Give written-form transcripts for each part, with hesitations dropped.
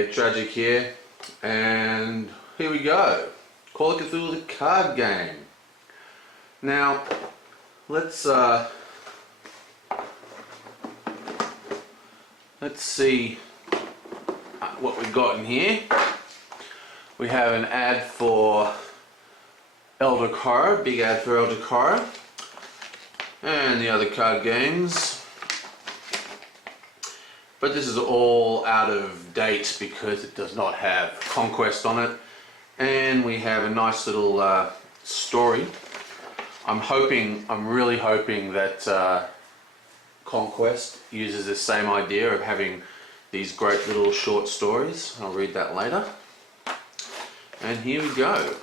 Okay, Tragic here, and here we go. Call of Cthulhu the card game. Now, let's see what we've got in here. We have an ad for Eldorado, big ad for Eldorado, and the other card games. But this is all out of date because it does not have Conquest on it. And we have a nice little story. I'm really hoping that Conquest uses the same idea of having these great little short stories. I'll read that later. And here we go.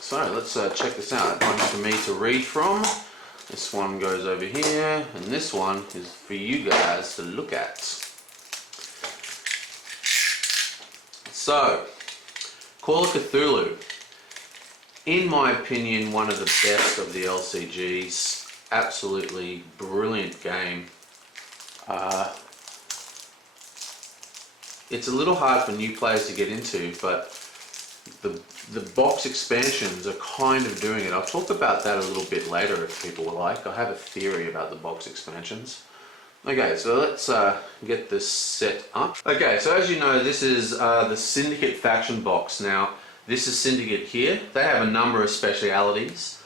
So let's check this out. One's for me to read from. This one goes over here, and this one is for you guys to look at. So, Call of Cthulhu, in my opinion, one of the best of the LCGs. Absolutely brilliant game. It's a little hard for new players to get into, but the box expansions are kind of doing it. I'll talk about that a little bit later if people would like. I have a theory about the box expansions. Okay, so let's get this set up. Okay, so as you know, this is the Syndicate faction box. Now, this is Syndicate here. They have a number of specialities.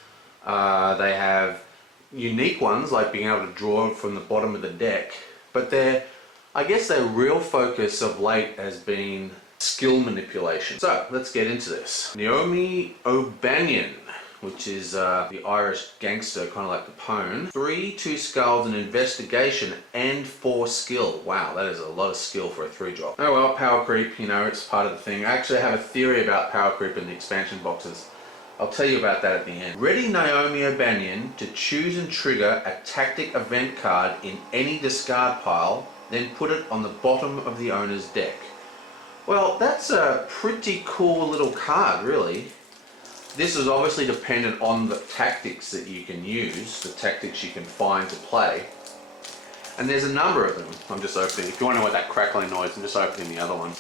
They have unique ones, like being able to draw from the bottom of the deck. But I guess their real focus of late has been skill manipulation. So, let's get into this. Naomi O'Banion, which is the Irish gangster, kind of like Capone. 3, 2 skulls, an investigation, and 4 skill. Wow, that is a lot of skill for a 3-drop. Oh well, power creep, you know, it's part of the thing. I actually have a theory about power creep in the expansion boxes. I'll tell you about that at the end. Ready Naomi O'Banion to choose and trigger a tactic event card in any discard pile, then put it on the bottom of the owner's deck. Well, that's a pretty cool little card, really. This is obviously dependent on the tactics that you can use, the tactics you can find to play. And there's a number of them. I'm just opening. If you want to know what that crackling noise, I'm just opening the other one.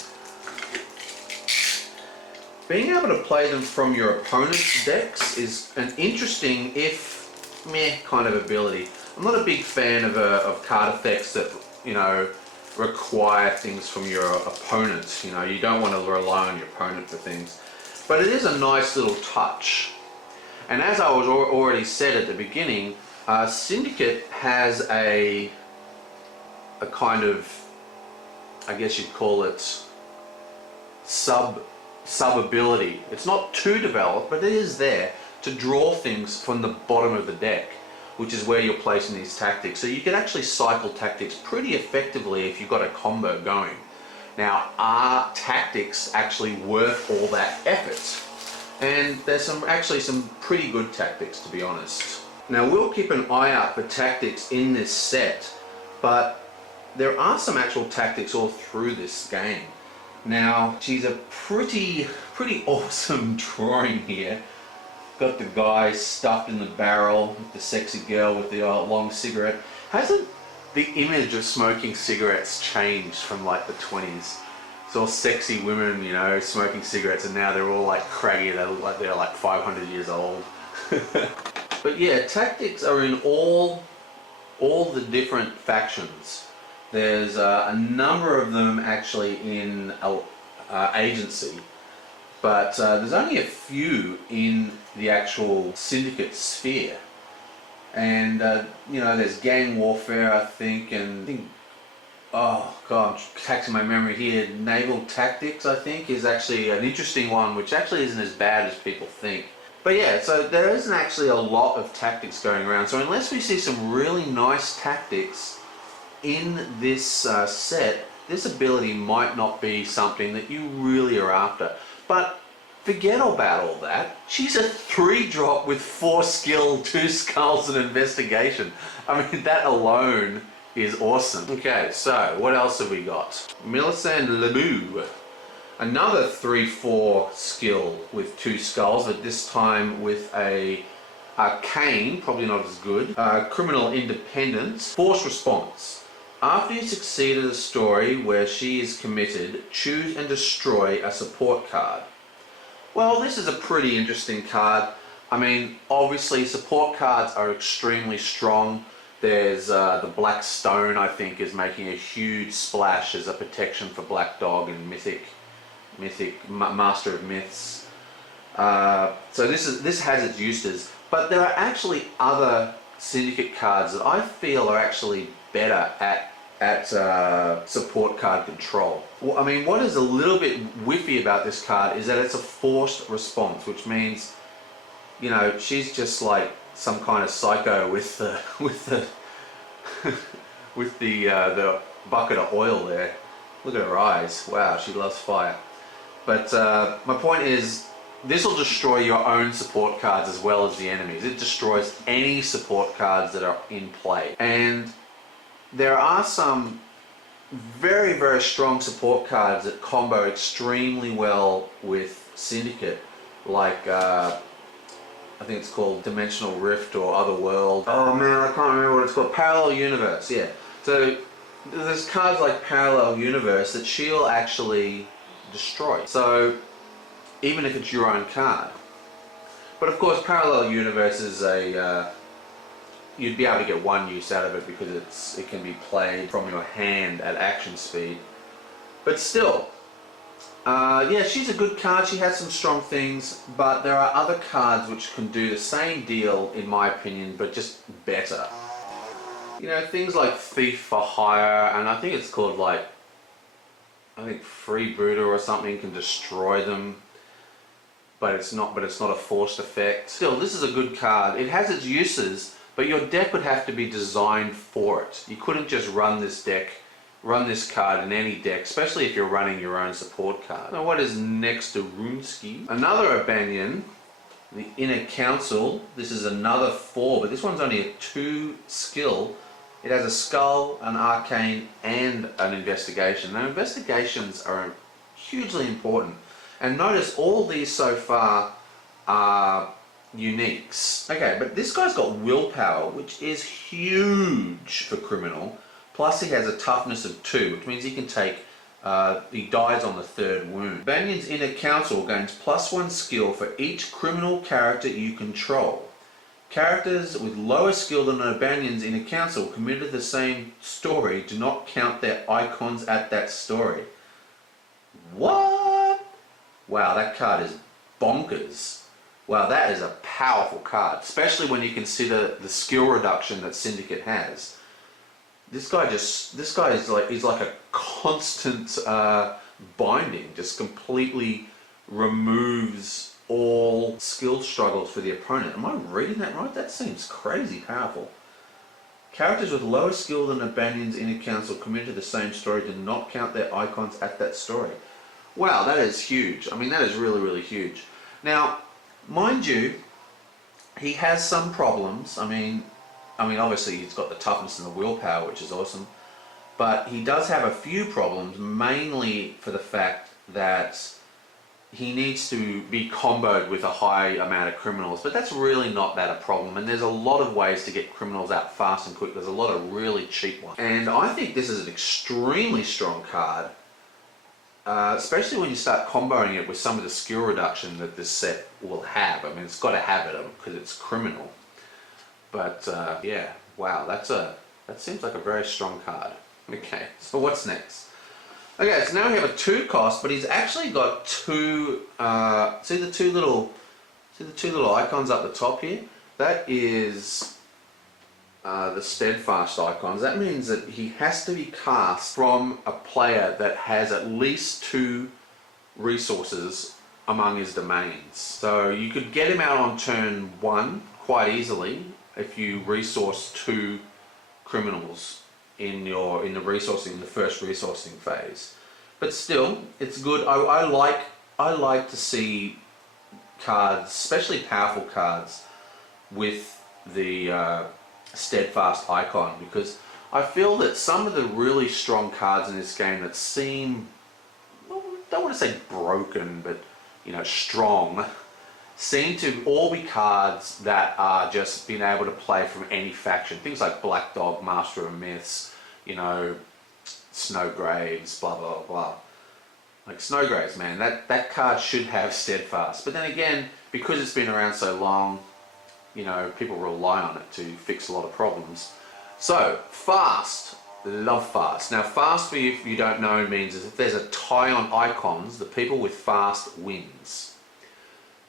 Being able to play them from your opponent's decks is an interesting, if meh, kind of ability. I'm not a big fan of card effects that, you know, require things from your opponent. You know, you don't want to rely on your opponent for things. But it is a nice little touch. And as I was already said at the beginning, Syndicate has a kind of, I guess you'd call it, sub ability. It's not too developed, but it is there to draw things from the bottom of the deck, which is where you're placing these tactics. So you can actually cycle tactics pretty effectively if you've got a combo going. Now, are tactics actually worth all that effort? And there's actually some pretty good tactics, to be honest. Now, we'll keep an eye out for tactics in this set, but there are some actual tactics all through this game. Now, she's a pretty awesome drawing here. Got the guy stuffed in the barrel with the sexy girl with the long cigarette. Hasn't the image of smoking cigarettes changed from like the 20s? It's all sexy women, you know, smoking cigarettes, and now they're all like craggy. They look like they're like 500 years old. But yeah, tactics are in all the different factions. There's a number of them actually in Agency, but there's only a few in the actual Syndicate sphere. And you know, there's gang warfare, I think, and oh god, I'm taxing my memory here. Naval tactics, I think, is actually an interesting one, which actually isn't as bad as people think. But yeah, so there isn't actually a lot of tactics going around. So unless we see some really nice tactics in this set, this ability might not be something that you really are after. But forget about all that. She's a 3-drop with 4 skill, 2 skulls, and investigation. I mean, that alone is awesome. Okay, so what else have we got? Millicent Ledoux. Another 3/4 skill with 2 skulls, but this time with a arcane, probably not as good. Criminal independence, force response. After you succeed at a story where she is committed, choose and destroy a support card. Well, this is a pretty interesting card. I mean, obviously support cards are extremely strong. There's the Black Stone, I think, is making a huge splash as a protection for Black Dog and Mythic Master of Myths. So this has its uses, but there are actually other Syndicate cards that I feel are actually better at support card control. Well, I mean, what is a little bit whiffy about this card is that it's a forced response, which means, you know, she's just like some kind of psycho with the with the bucket of oil there. Look at her eyes. Wow, she loves fire. But my point is, this will destroy your own support cards as well as the enemies. It destroys any support cards that are in play. And there are some very, very strong support cards that combo extremely well with Syndicate, like I think it's called Dimensional Rift or Otherworld. Oh man, I can't remember what it's called. Parallel Universe, yeah. So there's cards like Parallel Universe that she'll actually destroy. So even if it's your own card. But of course, Parallel Universe is you'd be able to get one use out of it because it can be played from your hand at action speed. But still, yeah, she's a good card. She has some strong things, but there are other cards which can do the same deal, in my opinion, but just better. You know, things like Thief for Hire, and I think it's called like, I think Freebooter or something can destroy them. But it's not a forced effect. Still, this is a good card. It has its uses, but your deck would have to be designed for it. You couldn't just run this card in any deck, especially if you're running your own support card. Now, what is next to Runesky? Another Abanion, the Inner Council. This is another 4, but this one's only a 2 skill. It has a Skull, an Arcane, and an Investigation. Now, investigations are hugely important. And notice all these so far are uniques. Okay, but this guy's got willpower, which is huge for criminal. Plus he has a toughness of 2, which means he can take, he dies on the 3rd wound. Banyan's Inner Council gains +1 skill for each criminal character you control. Characters with lower skill than Banyan's Inner Council committed the same story do not count their icons at that story. What? Wow, that card is bonkers. Wow, that is a powerful card, especially when you consider the skill reduction that Syndicate has. This guy is like a constant binding, just completely removes all skill struggles for the opponent. Am I reading that right? That seems crazy powerful. Characters with lower skill than Abanion's Inner Council committed to the same story do not count their icons at that story. Wow, that is huge. I mean, that is really, really huge. Now, mind you, he has some problems. I mean, obviously he's got the toughness and the willpower, which is awesome. But he does have a few problems, mainly for the fact that he needs to be comboed with a high amount of criminals. But that's really not that a problem. And there's a lot of ways to get criminals out fast and quick. There's a lot of really cheap ones. And I think this is an extremely strong card. Especially when you start comboing it with some of the skill reduction that this set will have. I mean, it's got to have it because it's criminal. But yeah, wow, that seems like a very strong card. Okay, so what's next? Okay, so now we have a 2 cost, but he's actually got 2. See the two little icons up the top here? That is the steadfast icons. That means that he has to be cast from a player that has at least 2 resources among his domains. So you could get him out on turn 1 quite easily if you resource 2 criminals in the first resourcing phase. But still, it's good. I like to see cards, especially powerful cards, with the steadfast icon, because I feel that some of the really strong cards in this game that seem, well, I don't want to say broken, but you know, strong, seem to all be cards that are just being able to play from any faction. Things like Black Dog, Master of Myths, you know, Snowgraves, blah, blah, blah. Like Snowgraves, man, that card should have Steadfast. But then again, because it's been around so long, you know, people rely on it to fix a lot of problems. So, Fast. Love Fast. Now, Fast, for you, if you don't know, means is if there's a tie on icons, the people with Fast wins.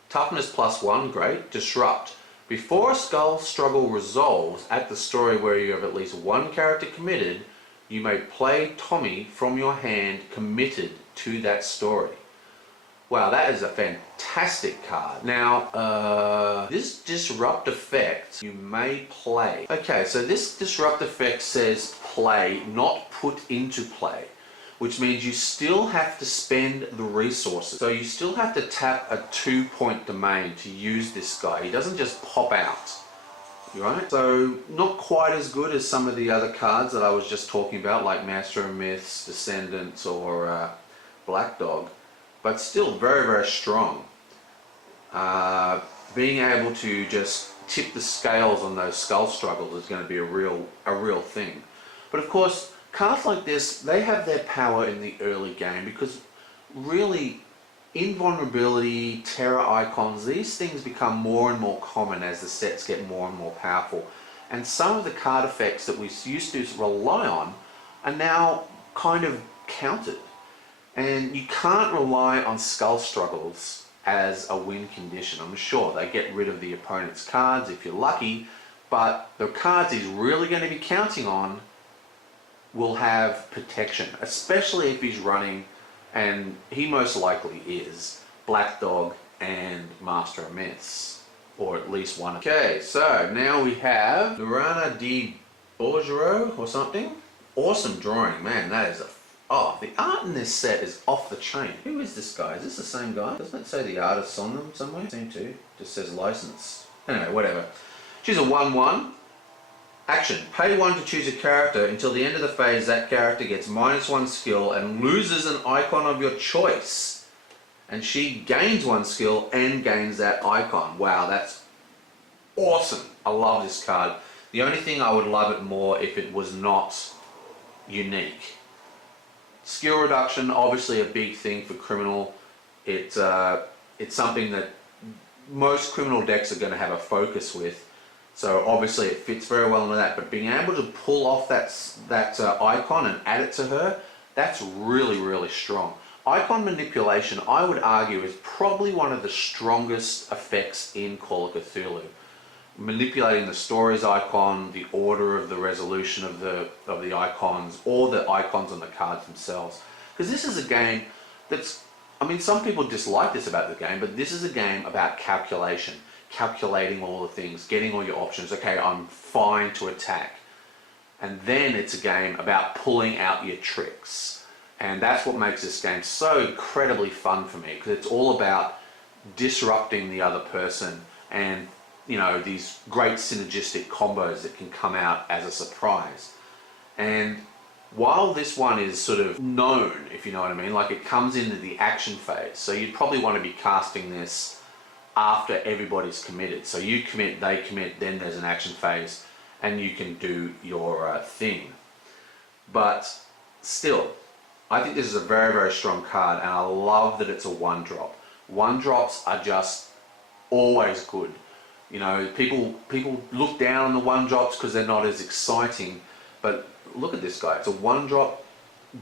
Toughness +1, great. Disrupt. Before a skull struggle resolves at the story where you have at least one character committed, you may play Tommy from your hand committed to that story. Wow, that is a fantastic card. Now, this disrupt effect you may play. Okay, so this disrupt effect says play, not put into play, which means you still have to spend the resources. So you still have to tap a 2-point domain to use this guy. He doesn't just pop out, right? So not quite as good as some of the other cards that I was just talking about, like Master of Myths, Descendants, or Black Dog. But still very, very strong. Being able to just tip the scales on those skull struggles is going to be a real thing. But of course, cards like this, they have their power in the early game because really, invulnerability, terror icons, these things become more and more common as the sets get more and more powerful. And some of the card effects that we used to rely on are now kind of countered. And you can't rely on skull struggles as a win condition. I'm sure they get rid of the opponent's cards if you're lucky, but the cards he's really going to be counting on will have protection, especially if he's running, and he most likely is, Black Dog and Master of Myths, or at least one. Okay, so now we have Lorana di Borgero or something. Awesome drawing, man. That is a oh, the art in this set is off the chain. Who is this guy? Is this the same guy? Doesn't it say the artist's on them somewhere? Seem to. Just says license. Anyway, whatever. She's a 1/1. Action. Pay 1 to choose a character. Until the end of the phase, that character gets -1 skill and loses an icon of your choice. And she gains 1 skill and gains that icon. Wow, that's awesome. I love this card. The only thing I would love it more if it was not unique. Skill reduction, obviously a big thing for criminal. It's something that most criminal decks are going to have a focus with. So obviously it fits very well into that. But being able to pull off that icon and add it to her, that's really, really strong. Icon manipulation, I would argue, is probably one of the strongest effects in Call of Cthulhu. Manipulating the story's icon, the order of the resolution of the icons, or the icons on the cards themselves. Because this is a game that's, I mean, some people dislike this about the game, but this is a game about calculation, calculating all the things, getting all your options. Okay, I'm fine to attack. And then it's a game about pulling out your tricks. And that's what makes this game so incredibly fun for me, because it's all about disrupting the other person and, you know, these great synergistic combos that can come out as a surprise. And while this one is sort of known, if you know what I mean, like it comes into the action phase, so you'd probably want to be casting this after everybody's committed. So you commit, they commit, then there's an action phase, and you can do your thing. But still, I think this is a very, very strong card, and I love that it's a 1-drop. 1-drops are just always good. You know, people look down on the 1-drops because they're not as exciting, but look at this guy. It's a 1-drop,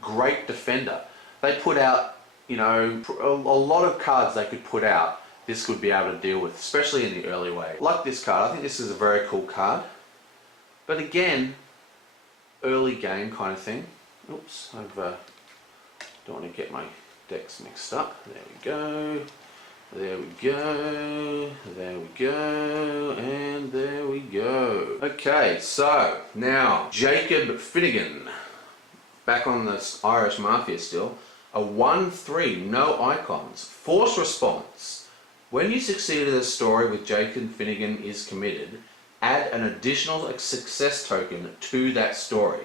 great defender. They put out, you know, a lot of cards they could put out, this would be able to deal with, especially in the early way. Like this card, I think this is a very cool card. But again, early game kind of thing. Oops, I don't want to get my decks mixed up. There we go. There we go, there we go, and there we go. Okay, so now Jacob Finnegan, back on the Irish Mafia still. A 1/3, no icons. Force response. When you succeeded a story with Jacob Finnegan is committed, add an additional success token to that story.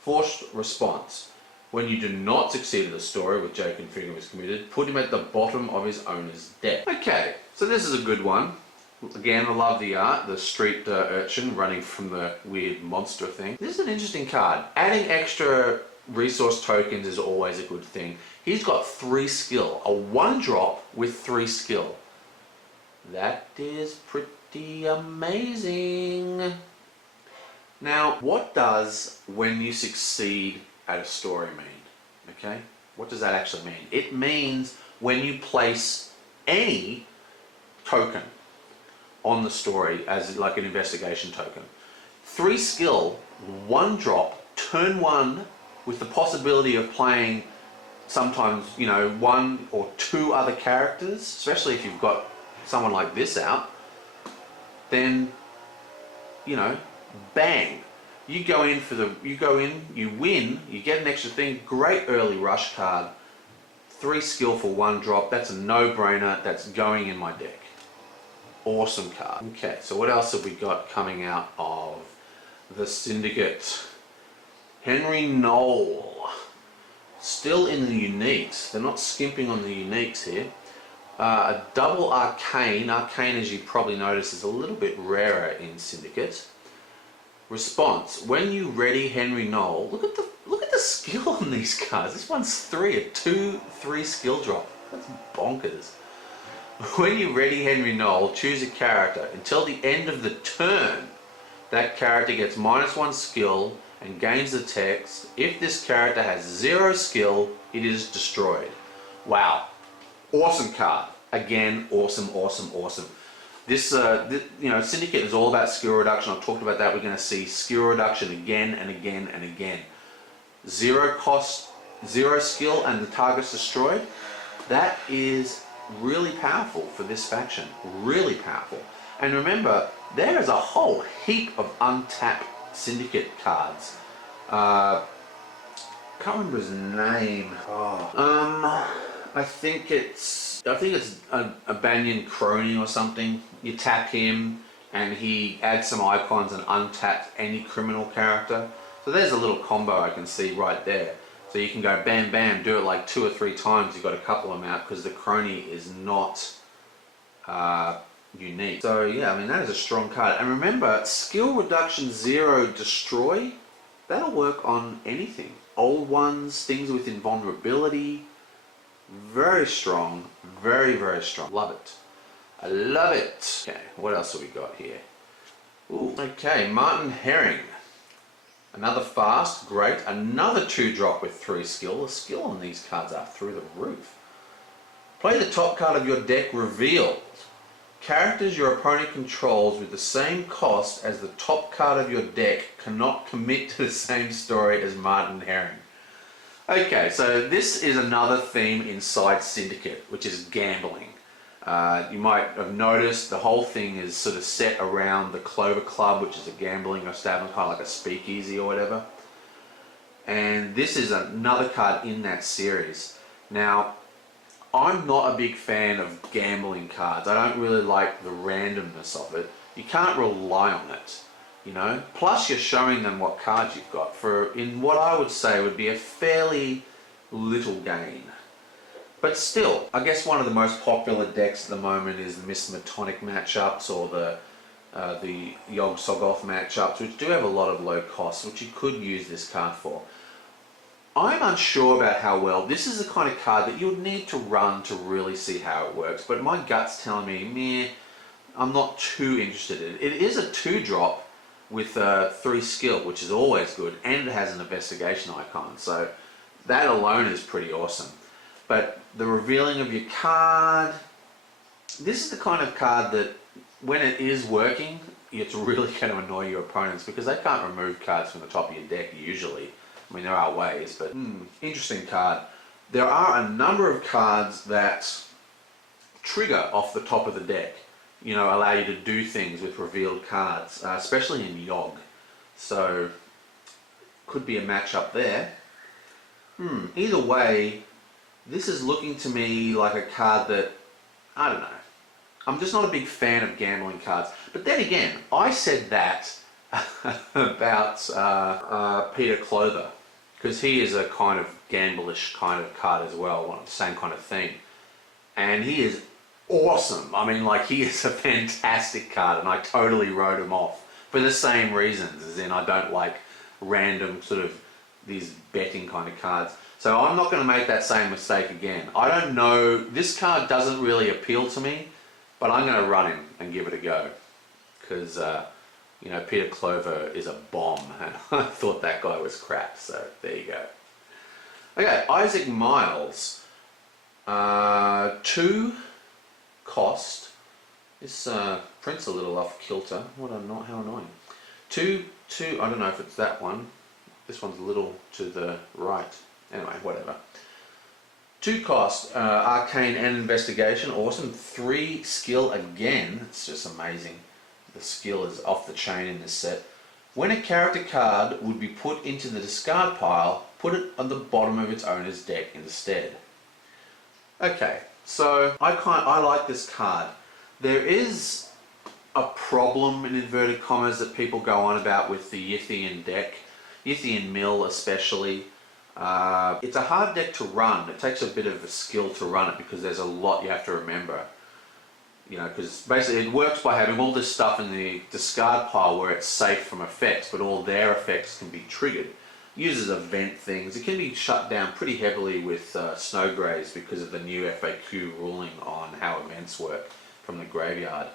Force response. When you do not succeed in the story with Jacob Finnegan is committed, put him at the bottom of his owner's deck. Okay, so this is a good one. Again, I love the art, the street urchin running from the weird monster thing. This is an interesting card. Adding extra resource tokens is always a good thing. He's got 3 skill, a 1-drop with 3 skill. That is pretty amazing. Now, what does when you succeed at a story mean? Okay? What does that actually mean? It means when you place any token on the story as like an investigation token. 3 skill, 1 drop, turn 1 with the possibility of playing sometimes, 1 or 2 other characters, especially if you've got someone like this out, then, bang. You go in, you win, you get an extra thing, great early rush card, 3 skill for 1 drop, that's a no-brainer, that's going in my deck. Awesome card. Okay, so what else have we got coming out of the Syndicate? Henry Knoll. Still in the uniques. They're not skimping on the uniques here. A double Arcane. Arcane, as you probably noticed, is a little bit rarer in Syndicate. Response. When you ready Henry Knoll, look at the skill on these cards. This one's 3, a 2/3 skill drop. That's bonkers. When you ready Henry Knoll, choose a character. Until the end of the turn, that character gets -1 skill and gains the text. If this character has 0 skill, it is destroyed. Wow. Awesome card. Again, awesome. This, Syndicate is all about skill reduction. I've talked about that. We're going to see skill reduction again and again and again. 0 cost, 0 skill, and the target's destroyed. That is really powerful for this faction. Really powerful. And remember, there is a whole heap of untapped Syndicate cards. Can't remember his name. I think it's a Banyan Crony or something. You tap him and he adds some icons and untaps any criminal character. So there's a little combo I can see right there. So you can go bam bam, do it like 2 or 3 times, you've got a couple of them out because the Crony is not unique. So yeah, I mean that is a strong card. And remember, skill reduction 0 destroy, that'll work on anything. Old ones, things with invulnerability. Very strong, very strong. Love it. I love it. Okay, what else have we got here? Ooh, okay, Martin Herring. Another fast, great. Another 2-drop with 3 skill. The skill on these cards are through the roof. Play the top card of your deck revealed. Characters your opponent controls with the same cost as the top card of your deck cannot commit to the same story as Martin Herring. Okay, so this is another theme inside Syndicate, which is gambling. You might have noticed the whole thing is sort of set around the Clover Club, which is a gambling establishment, kind of like a speakeasy or whatever. And this is another card in that series. Now, I'm not a big fan of gambling cards. I don't really like the randomness of it. You can't rely on it, Plus you're showing them what cards you've got in what I would say would be a fairly little gain. But still, I guess one of the most popular decks at the moment is the Miskatonic matchups or the Yog-Sothoth matchups, which do have a lot of low costs, which you could use this card for. I'm unsure about how well. This is the kind of card that you would need to run to really see how it works, but my gut's telling me, meh, I'm not too interested in it. It is a 2-drop with 3 skill, which is always good, and it has an investigation icon, so that alone is pretty awesome. But the revealing of your card, this is the kind of card that when it is working, it's really going to annoy your opponents because they can't remove cards from the top of your deck usually. I mean, there are ways, but interesting card. There are a number of cards that trigger off the top of the deck, allow you to do things with revealed cards, especially in Yog. So, could be a matchup there. Either way, this is looking to me like a card that, I don't know. I'm just not a big fan of gambling cards. But then again, I said that about Peter Clover, because he is a kind of gamblish kind of card as well, same kind of thing. And he is awesome. I mean, like, he is a fantastic card, and I totally wrote him off for the same reasons, as in I don't like random sort of these betting kind of cards. So I'm not going to make that same mistake again. I don't know, this card doesn't really appeal to me, but I'm going to run him and give it a go. Because, you know, Peter Clover is a bomb, and I thought that guy was crap, so there you go. Okay, Isaac Miles. 2 cost. This print's a little off kilter. How annoying. 2, I don't know if it's that one. This one's a little to the right. Anyway, whatever. 2 cost, Arcane and Investigation, awesome. 3 skill again, it's just amazing. The skill is off the chain in this set. When a character card would be put into the discard pile, put it on the bottom of its owner's deck instead. Okay, so I like this card. There is a problem, in inverted commas, that people go on about with the Yithian deck, Yithian Mill especially. It's a hard deck to run. It takes a bit of a skill to run it because there's a lot you have to remember. You know, because basically it works by having all this stuff in the discard pile where it's safe from effects, but all their effects can be triggered. It uses event things. It can be shut down pretty heavily with Snowgraze because of the new FAQ ruling on how events work from the graveyard.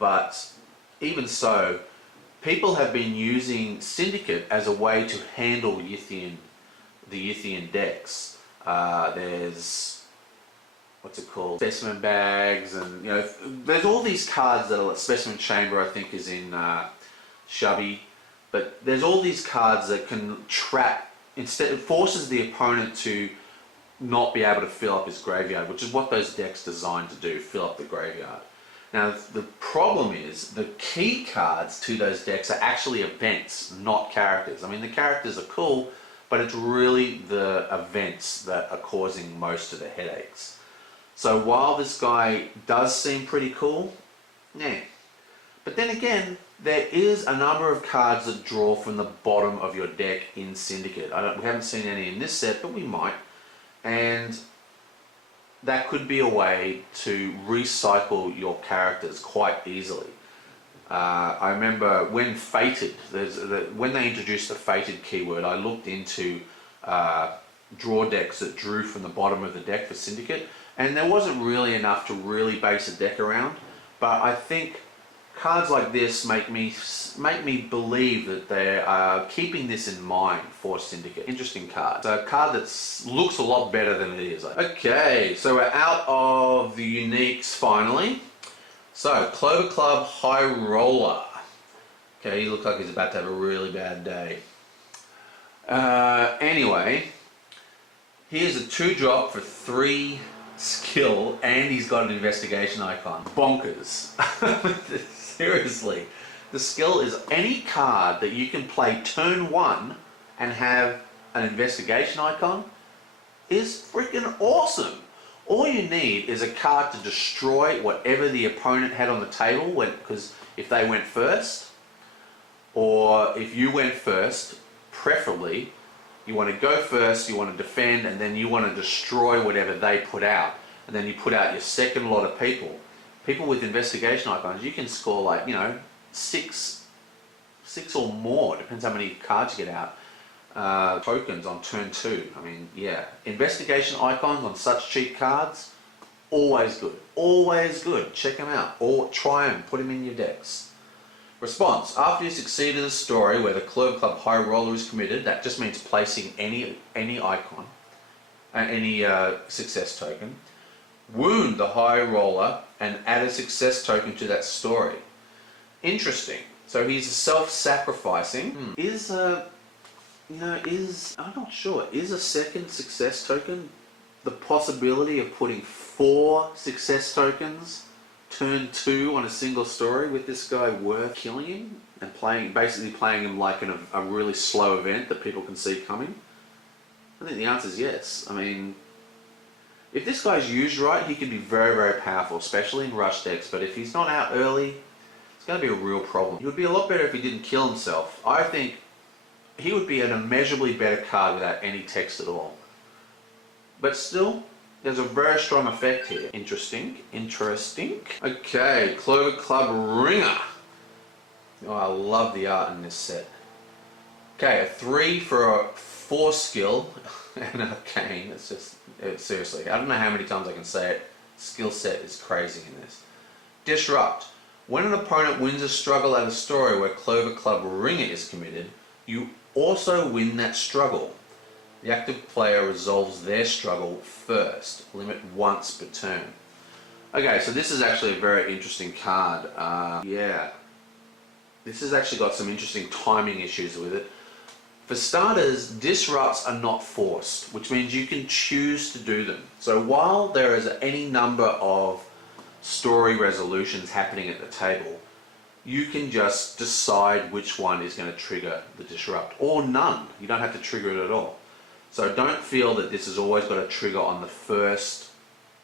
But even so, people have been using Syndicate as a way to handle the Yithian decks. There's, what's it called? Specimen bags, and you know, there's all these cards that are Specimen Chamber, I think, is in Shubby, but there's all these cards that can trap. Instead, it forces the opponent to not be able to fill up his graveyard, which is what those decks designed to do, fill up the graveyard. Now, the problem is the key cards to those decks are actually events, not characters. I mean, the characters are cool, but it's really the events that are causing most of the headaches. So while this guy does seem pretty cool, yeah. But then again, there is a number of cards that draw from the bottom of your deck in Syndicate. We haven't seen any in this set, but we might. And that could be a way to recycle your characters quite easily. I remember when Fated, when they introduced the Fated keyword, I looked into draw decks that drew from the bottom of the deck for Syndicate, and there wasn't really enough to really base a deck around. But I think cards like this make me believe that they are keeping this in mind for Syndicate. Interesting card. It's a card that looks a lot better than it is. Okay, so we're out of the uniques finally. So, Clover Club High Roller. Okay, he looks like he's about to have a really bad day. Anyway, here's a 2-drop for 3 skill, and he's got an investigation icon. Bonkers. Seriously. The skill is any card that you can play turn 1 and have an investigation icon is freaking awesome. All you need is a card to destroy whatever the opponent had on the table, because if they went first, or if you went first, preferably, you want to go first, you want to defend, and then you want to destroy whatever they put out. And then you put out your second lot of people. People with investigation icons, you can score like, you know, 6 or more, depends how many cards you get out. Tokens on turn 2. I mean, yeah. Investigation icons on such cheap cards, always good. Always good. Check them out. Or try them. Put them in your decks. Response. After you succeed in a story where the Clover Club High Roller is committed, that just means placing any icon, any success token, wound the High Roller and add a success token to that story. Interesting. So he's self-sacrificing. I'm not sure. Is a second success token the possibility of putting 4 success tokens turn 2 on a single story with this guy worth killing him and basically playing him like a really slow event that people can see coming? I think the answer is yes. I mean, if this guy's used right, he can be very, very powerful, especially in rush decks, but if he's not out early, it's going to be a real problem. He would be a lot better if he didn't kill himself. I think he would be an immeasurably better card without any text at all. But still, There's a very strong effect here. Interesting. Okay, Clover Club Ringer. Oh, I love the art in this set. Okay, a 3 for a 4 skill and a cane. It's just, seriously, I don't know how many times I can say it. Skill set is crazy in this. Disrupt. When an opponent wins a struggle at a story where Clover Club Ringer is committed, you also win that struggle. The active player resolves their struggle first. Limit once per turn. Okay, so this is actually a very interesting card. Yeah. This has actually got some interesting timing issues with it. For starters, disrupts are not forced, which means you can choose to do them. So while there is any number of story resolutions happening at the table, you can just decide which one is going to trigger the disrupt, or none. You don't have to trigger it at all. So don't feel that this has always got to trigger on the first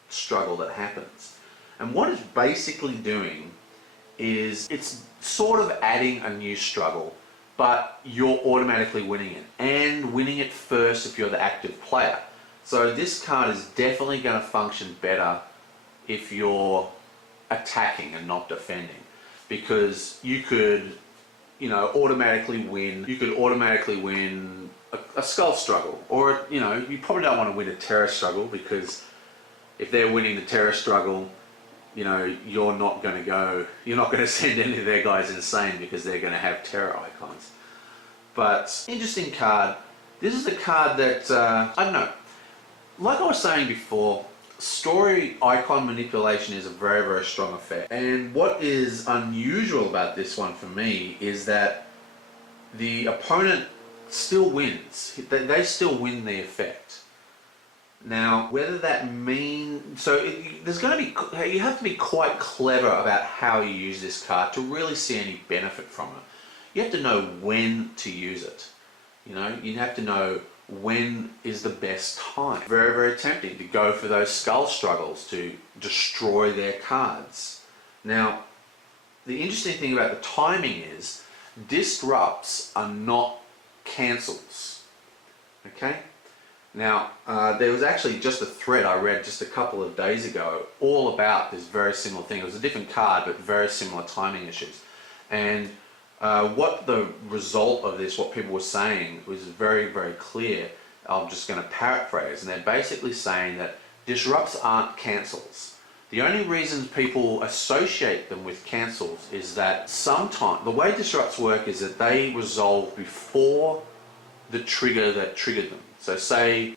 struggle that happens. And what it's basically doing is it's sort of adding a new struggle, but you're automatically winning it, and winning it first if you're the active player. So this card is definitely going to function better if you're attacking and not defending, because you could, automatically win. You could automatically win a skull struggle, or you probably don't want to win a terror struggle, because if they're winning the terror struggle, you're not going to send any of their guys insane because they're going to have terror icons. But interesting card. This is a card that I don't know. Like I was saying before, story icon manipulation is a very, very strong effect. And what is unusual about this one for me is that the opponent still wins. They still win the effect. Now, whether that means... there's going to be... You have to be quite clever about how you use this card to really see any benefit from it. You have to know when to use it. You have to know when is the best time. Very, very tempting to go for those skull struggles to destroy their cards. Now, the interesting thing about the timing is disrupts are not cancels. Okay? Now, there was actually just a thread I read just a couple of days ago all about this very similar thing. It was a different card, but very similar timing issues. And what the result of this, what people were saying, was very, very clear. I'm just going to paraphrase, and they're basically saying that disrupts aren't cancels. The only reason people associate them with cancels is that sometimes, the way disrupts work is that they resolve before the trigger that triggered them. So say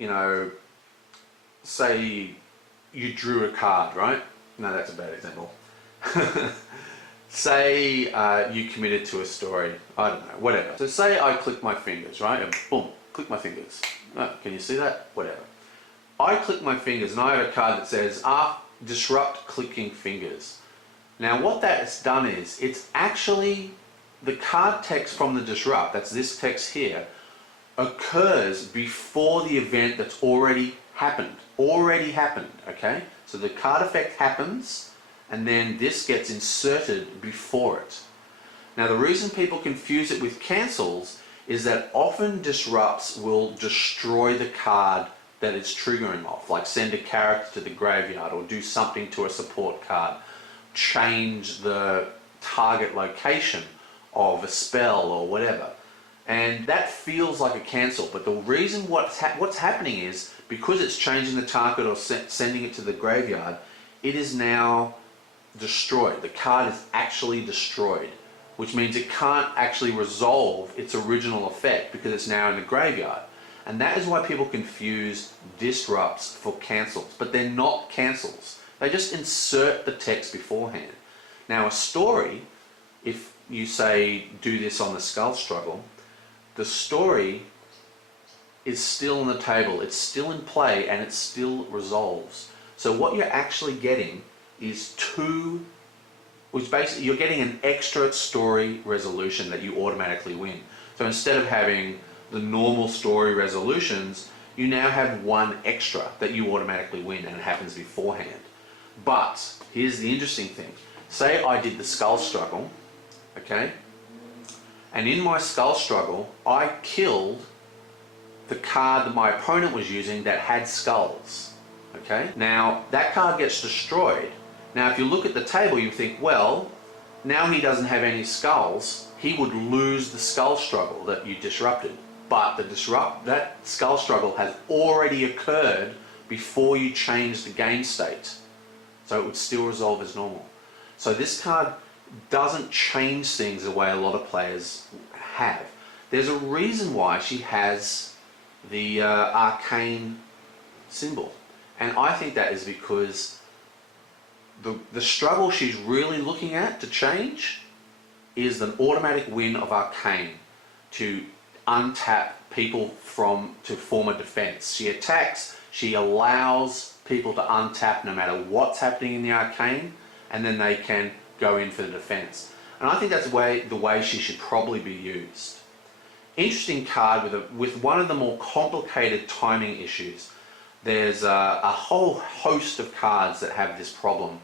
you drew a card, right? No, that's a bad example. Say you committed to a story, I don't know, whatever. So say I click my fingers, right? And boom, click my fingers. Oh, can you see that? Whatever. I click my fingers and I have a card that says, disrupt clicking fingers. Now what that's done is, it's actually, the card text from the disrupt, that's this text here, occurs before the event that's already happened. Okay? So the card effect happens, and then this gets inserted before it. Now the reason people confuse it with cancels is that often disrupts will destroy the card that it's triggering off, like send a character to the graveyard or do something to a support card, change the target location of a spell or whatever. And that feels like a cancel, but the reason what's happening is, because it's changing the target or sending it to the graveyard, it is now destroyed. The card is actually destroyed, which means it can't actually resolve its original effect because it's now in the graveyard. And that is why people confuse disrupts for cancels, but they're not cancels. They just insert the text beforehand. Now a story, if you say do this on the skull struggle, the story is still on the table, it's still in play, and it still resolves. So what you're actually getting is basically you're getting an extra story resolution that you automatically win. So instead of having the normal story resolutions, you now have one extra that you automatically win, and it happens beforehand. But here's the interesting thing. Say I did the skull struggle, okay? And in my skull struggle, I killed the card that my opponent was using that had skulls. Okay, now that card gets destroyed. Now if you look at the table, you think, well, now he doesn't have any skulls, he would lose the skull struggle that you disrupted. But that skull struggle has already occurred before you change the game state. So it would still resolve as normal. So this card doesn't change things the way a lot of players have. There's a reason why she has the arcane symbol. And I think that is because the struggle she's really looking at to change is an automatic win of arcane to untap people to form a defense. She attacks, she allows people to untap no matter what's happening in the arcane, and then they can go in for the defense. And I think that's the way she should probably be used. Interesting card with one of the more complicated timing issues. There's a whole host of cards that have this problem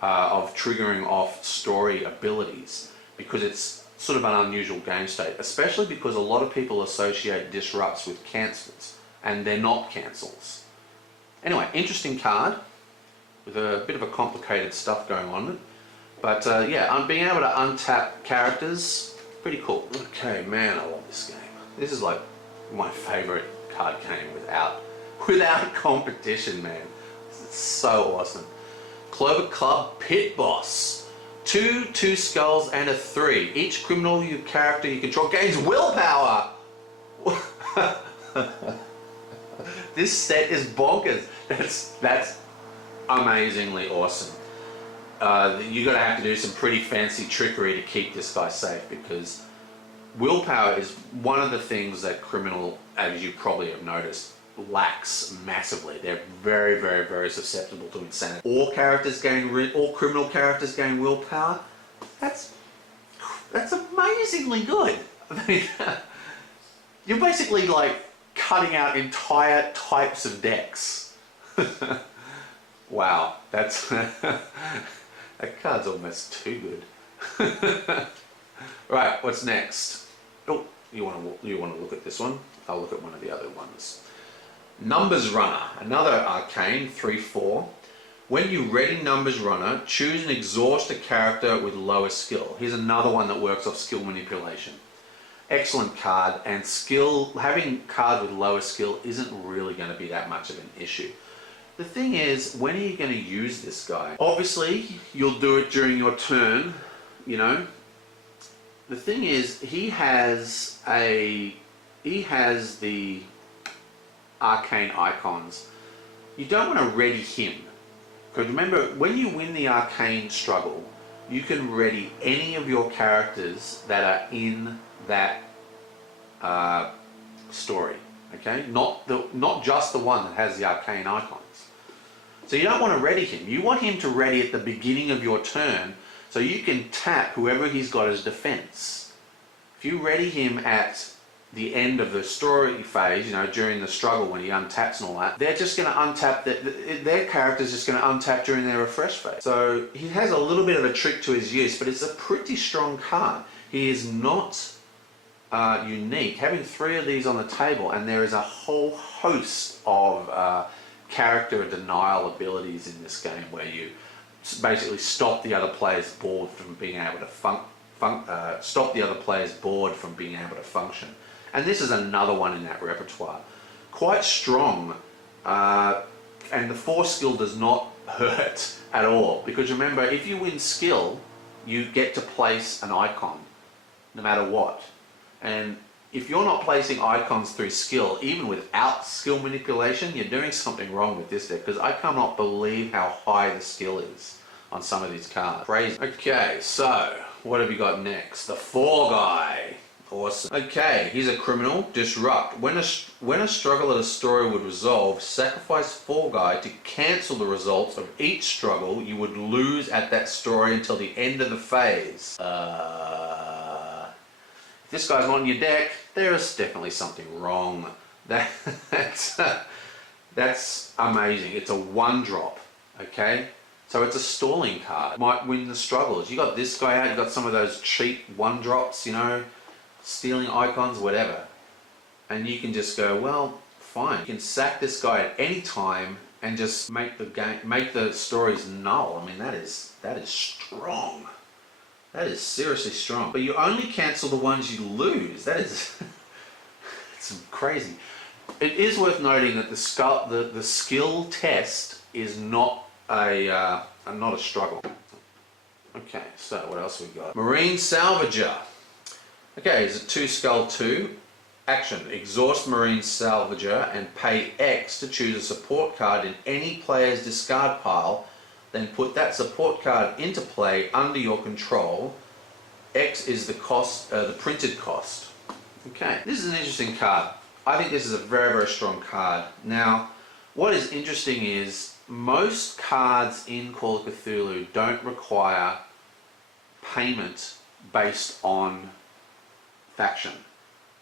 of triggering off story abilities because it's sort of an unusual game state, especially because a lot of people associate disrupts with cancels, and they're not cancels. Anyway, interesting card with a bit of a complicated stuff going on in it. But yeah, being able to untap characters, pretty cool. Okay, man, I love this game. This is like my favorite card game without competition, man. It's so awesome. Clover Club Pit Boss. 2 skulls and a 3. Each criminal character you control gains willpower. This set is bonkers. That's amazingly awesome. You're gonna have to do some pretty fancy trickery to keep this guy safe, because willpower is one of the things that criminal, as you probably have noticed, lacks massively. They're very, very, very susceptible to insanity. All criminal characters gain willpower. That's amazingly good. I mean, you're basically like cutting out entire types of decks. Wow, that's that card's almost too good. Right, what's next? Oh, you want to look at this one? I'll look at one of the other ones. Numbers Runner, another arcane, 3/4. When you ready Numbers Runner, choose and exhaust a character with lower skill. Here's another one that works off skill manipulation. Excellent card, and having cards with lower skill isn't really going to be that much of an issue. The thing is, when are you going to use this guy? Obviously, you'll do it during your turn, you know. The thing is, he has the arcane icons. You don't want to ready him, because remember, when you win the arcane struggle, you can ready any of your characters that are in that story. Okay, not just the one that has the arcane icons. So you don't want to ready him. You want him to ready at the beginning of your turn, so you can tap whoever he's got as defense. If you ready him at the end of the story phase, you know, during the struggle when he untaps and all that, they're just going to untap, their character's just going to untap during their refresh phase. So he has a little bit of a trick to his use, but it's a pretty strong card. He is not unique. Having 3 of these on the table, and there is a whole host of character denial abilities in this game where you basically stop the other player's board from being able to function. And this is another one in that repertoire. Quite strong, and the 4 skill does not hurt at all, because remember, if you win skill, you get to place an icon, no matter what. And if you're not placing icons through skill, even without skill manipulation, you're doing something wrong with this deck, because I cannot believe how high the skill is on some of these cards. Crazy. Okay, so what have you got next? The 4 guy. Awesome. Okay, he's a criminal. Disrupt. When a struggle at a story would resolve, sacrifice 4 guy to cancel the results of each struggle you would lose at that story until the end of the phase. If this guy's not in your deck, there is definitely something wrong. That's amazing. It's a 1-drop. Okay. So it's a stalling card. Might win the struggles. You got this guy out. You got some of those cheap 1-drops. You know. Stealing icons, whatever, and you can just go, well, fine. You can sack this guy at any time and just make the stories null. I mean, that is strong. That is seriously strong. But you only cancel the ones you lose. That is it's crazy. It is worth noting that the skill test is not a struggle. Okay, so what else we got? Marine Salvager. Okay, it's a 2 skull 2. Action. Exhaust Marine Salvager and pay X to choose a support card in any player's discard pile. Then put that support card into play under your control. X is the cost, the printed cost. Okay, this is an interesting card. I think this is a very, very strong card. Now, what is interesting is most cards in Call of Cthulhu don't require payment based on faction.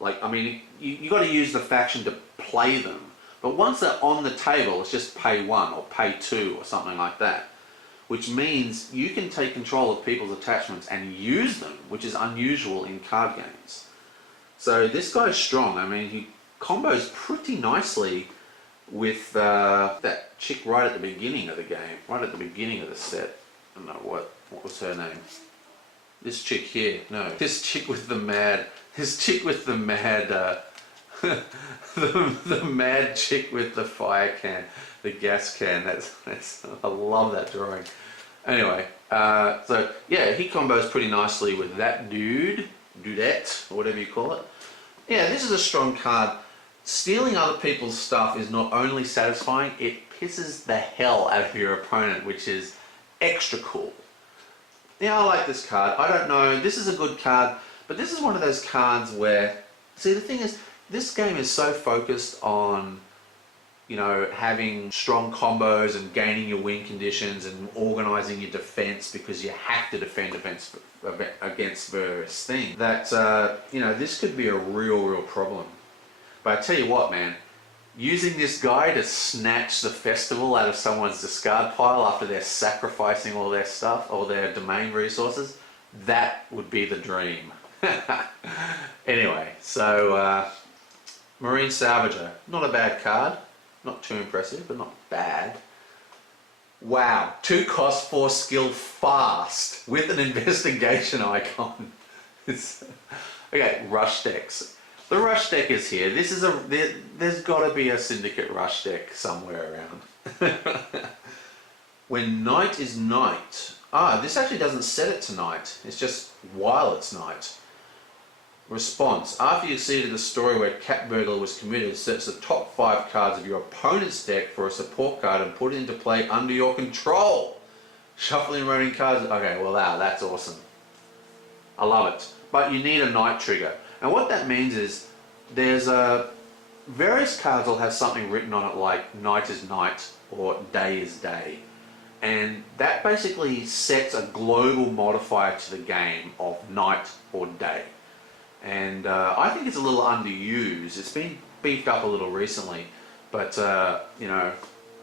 Like, I mean, you got to use the faction to play them. But once they're on the table, it's just pay 1 or pay 2 or something like that. Which means you can take control of people's attachments and use them, which is unusual in card games. So this guy's strong. I mean, he combos pretty nicely with that chick right at the beginning of the game, right at the beginning of the set. I don't know what was her name. This chick here, no, this chick with the mad, the mad chick with the fire can, the gas can. That's I love that drawing. Anyway, so yeah, he combos pretty nicely with that dudette, or whatever you call it. Yeah, this is a strong card. Stealing other people's stuff is not only satisfying, it pisses the hell out of your opponent, which is extra cool. Yeah, I like this card. I don't know, this is a good card, but this is one of those cards where, see, the thing is, this game is so focused on, you know, having strong combos and gaining your win conditions and organising your defence because you have to defend against various things, that, you know, this could be a real problem. But I tell you what, man, using this guy to snatch the festival out of someone's discard pile after they're sacrificing all their stuff, all their domain resources, that would be the dream. Anyway, so Marine Salvager, not a bad card. Not too impressive, but not bad. Wow, 2 cost, 4 skill, fast, with an investigation icon. Okay, rush decks. The rush deck is here. This is there's got to be a Syndicate rush deck somewhere around. When night is night. This actually doesn't set it to night. It's just while it's night. Response. After you've seeded the story where cat burglar was committed, search the top 5 cards of your opponent's deck for a support card and put it into play under your control. Shuffling remaining cards. Okay, well, wow, that's awesome. I love it. But you need a night trigger. And what that means is there's various cards will have something written on it like night is night or day is day. And that basically sets a global modifier to the game of night or day. And I think it's a little underused. It's been beefed up a little recently, but you know,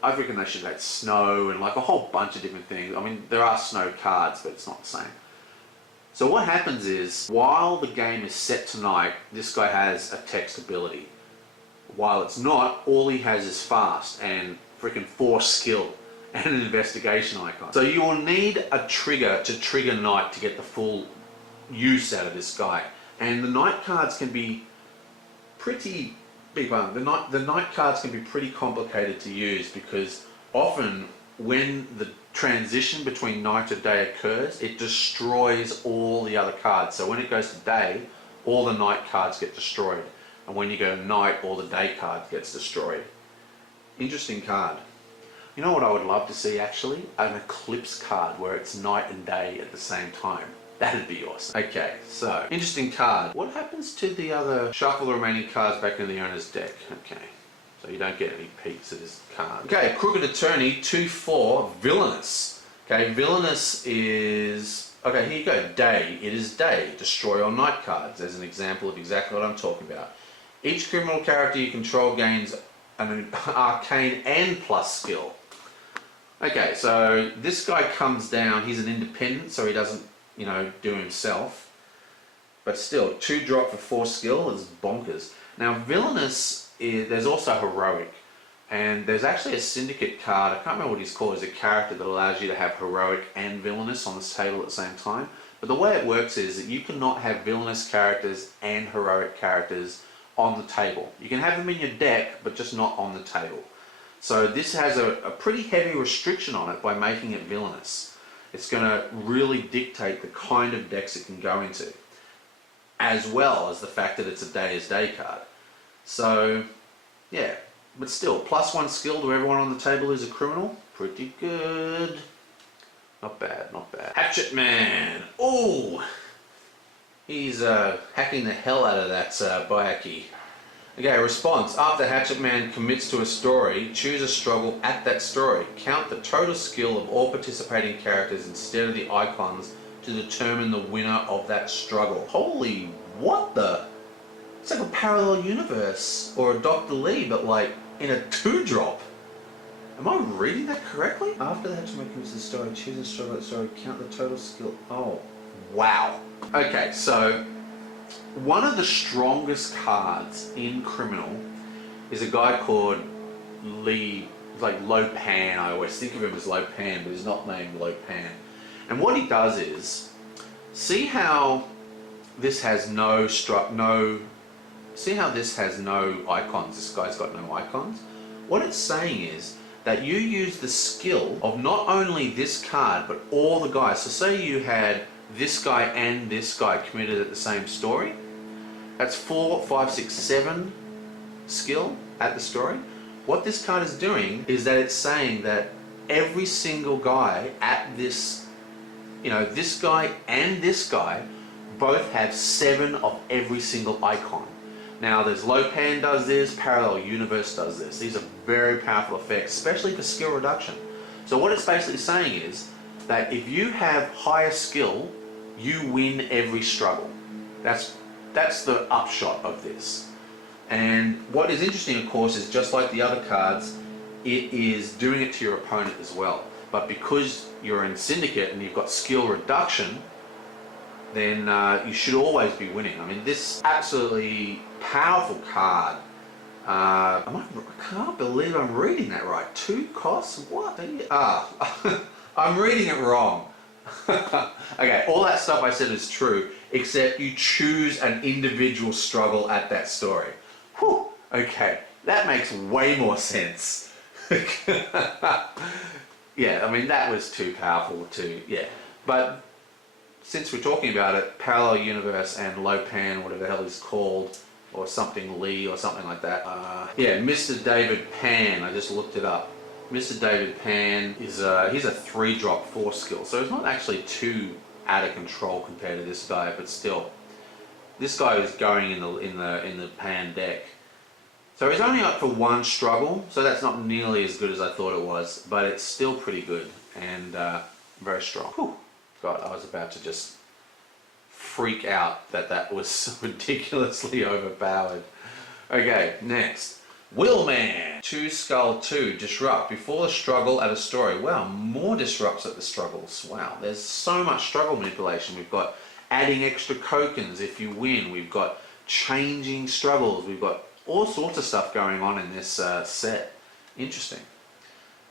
I reckon they should add snow and like a whole bunch of different things. I mean, there are snow cards, but it's not the same. So what happens is, while the game is set tonight, this guy has a text ability. While it's not, all he has is fast and freaking 4 skill and an investigation icon. So you will need a trigger to trigger night to get the full use out of this guy. And the night cards can be pretty big. The night cards can be pretty complicated to use because often when the transition between night and day occurs, it destroys all the other cards. So when it goes to day, all the night cards get destroyed. And when you go to night, all the day cards gets destroyed. Interesting card. You know what I would love to see actually? An eclipse card where it's night and day at the same time. That'd be awesome. Okay, so, interesting card. What happens to the other shuffle the remaining cards back in the owner's deck? Okay, so you don't get any peeks at this card. Okay, Crooked Attorney, 2/4, Villainous. Okay, Villainous is... Okay, here you go, day. It is day. Destroy all night cards as an example of exactly what I'm talking about. Each criminal character you control gains an arcane and plus skill. Okay, so this guy comes down, he's an independent, so he doesn't, you know, do himself. But still, 2 drop for 4 skill is bonkers. Now, Villainous, there's also Heroic. And there's actually a Syndicate card, I can't remember what he's called, is a character that allows you to have heroic and villainous on this table at the same time. But the way it works is that you cannot have villainous characters and heroic characters on the table. You can have them in your deck, but just not on the table. So this has a pretty heavy restriction on it by making it villainous. It's going to really dictate the kind of decks it can go into, as well as the fact that it's a day as day card. So, yeah, but still, +1 skill to everyone on the table who's a criminal. Pretty good. Not bad, not bad. Hatchet Man. Oh, he's hacking the hell out of that Bayaki. Okay, response. After Hatchet Man commits to a story, choose a struggle at that story. Count the total skill of all participating characters instead of the icons to determine the winner of that struggle. Holy, what the? It's like a parallel universe or a Dr. Lee, but like in a 2-drop. Am I reading that correctly? After the Hatchet Man commits to the story, choose a struggle at the story, count the total skill. Oh, wow. Okay, so one of the strongest cards in Criminal is a guy called Lee, like Lopan. I always think of him as Lopan, but he's not named Lopan. And what he does is, see how this has no see how this has no icons? This guy's got no icons. What it's saying is that you use the skill of not only this card, but all the guys. So say you had this guy and this guy committed at the same story. That's 4, 5, 6, 7 skill at the story. What this card is doing is that it's saying that every single guy at this, you know, this guy and this guy both have 7 of every single icon. Now there's Lopan does this, Parallel Universe does this. These are very powerful effects, especially for skill reduction. So what it's basically saying is that if you have higher skill, you win every struggle. That's the upshot of this. And what is interesting, of course, is just like the other cards, it is doing it to your opponent as well. But because you're in Syndicate and you've got skill reduction, then you should always be winning. I mean, this absolutely powerful card. I can't believe I'm reading that right. 2 costs? What? I'm reading it wrong. Okay, all that stuff I said is true, except you choose an individual struggle at that story. Whew, okay, that makes way more sense. Yeah, I mean, that was too powerful to, yeah. But since we're talking about it, Parallel Universe and Lopan, whatever the hell he's called, or something Lee or something like that. Yeah, Mr. David Pan, I just looked it up. Mr. David Pan is he's a 3-drop 4 skill, so he's not actually too out of control compared to this guy, but still, this guy is going in the Pan deck. So he's only up for 1 struggle, so that's not nearly as good as I thought it was, but it's still pretty good and very strong. Whew. God, I was about to just freak out that was so ridiculously overpowered. Okay, next. Wheelman. Choose Skull 2. Disrupt. Before the struggle at a story. Wow, more disrupts at the struggles. Wow, there's so much struggle manipulation. We've got adding extra tokens if you win. We've got changing struggles. We've got all sorts of stuff going on in this set. Interesting.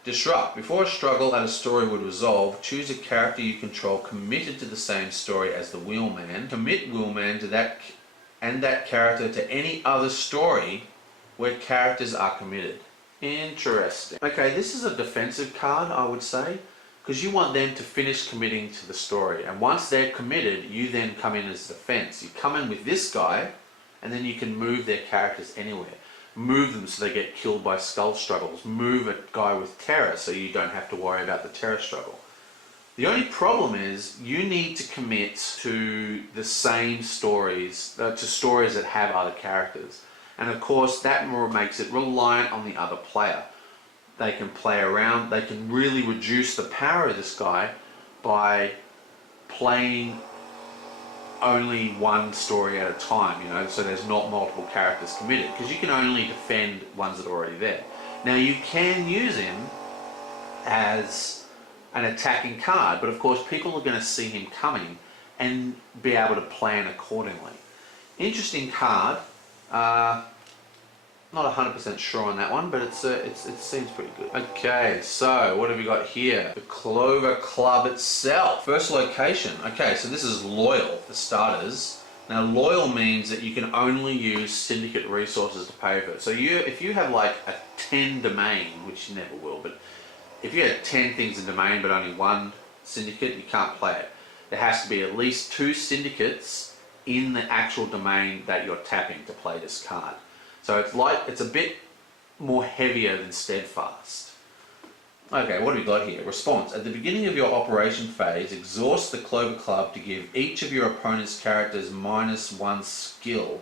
Disrupt. Before a struggle at a story would resolve, choose a character you control committed to the same story as the Wheelman. Commit Wheelman to that character to any other story where characters are committed. Interesting. Okay, this is a defensive card, I would say, because you want them to finish committing to the story. And once they're committed, you then come in as defense. You come in with this guy, and then you can move their characters anywhere. Move them so they get killed by skull struggles. Move a guy with terror so you don't have to worry about the terror struggle. The only problem is you need to commit to the same stories, to stories that have other characters. And of course that makes it reliant on the other player. They can play around, they can really reduce the power of this guy by playing only one story at a time, you know, so there's not multiple characters committed, because you can only defend ones that are already there. Now you can use him as an attacking card, but of course people are going to see him coming and be able to plan accordingly. Interesting card. Not 100% sure on that one, but it seems pretty good. Okay, so what have we got here? The Clover Club itself. First location. Okay, so this is loyal for starters. Now loyal means that you can only use Syndicate resources to pay for it. So if you have like a 10 domain, which you never will, but if you had 10 things in domain but only one Syndicate, you can't play it. There has to be at least 2 Syndicates in the actual domain that you're tapping to play this card. So it's a bit more heavier than Steadfast. Okay, what have we got here? Response. At the beginning of your operation phase, exhaust the Clover Club to give each of your opponent's characters -1 skill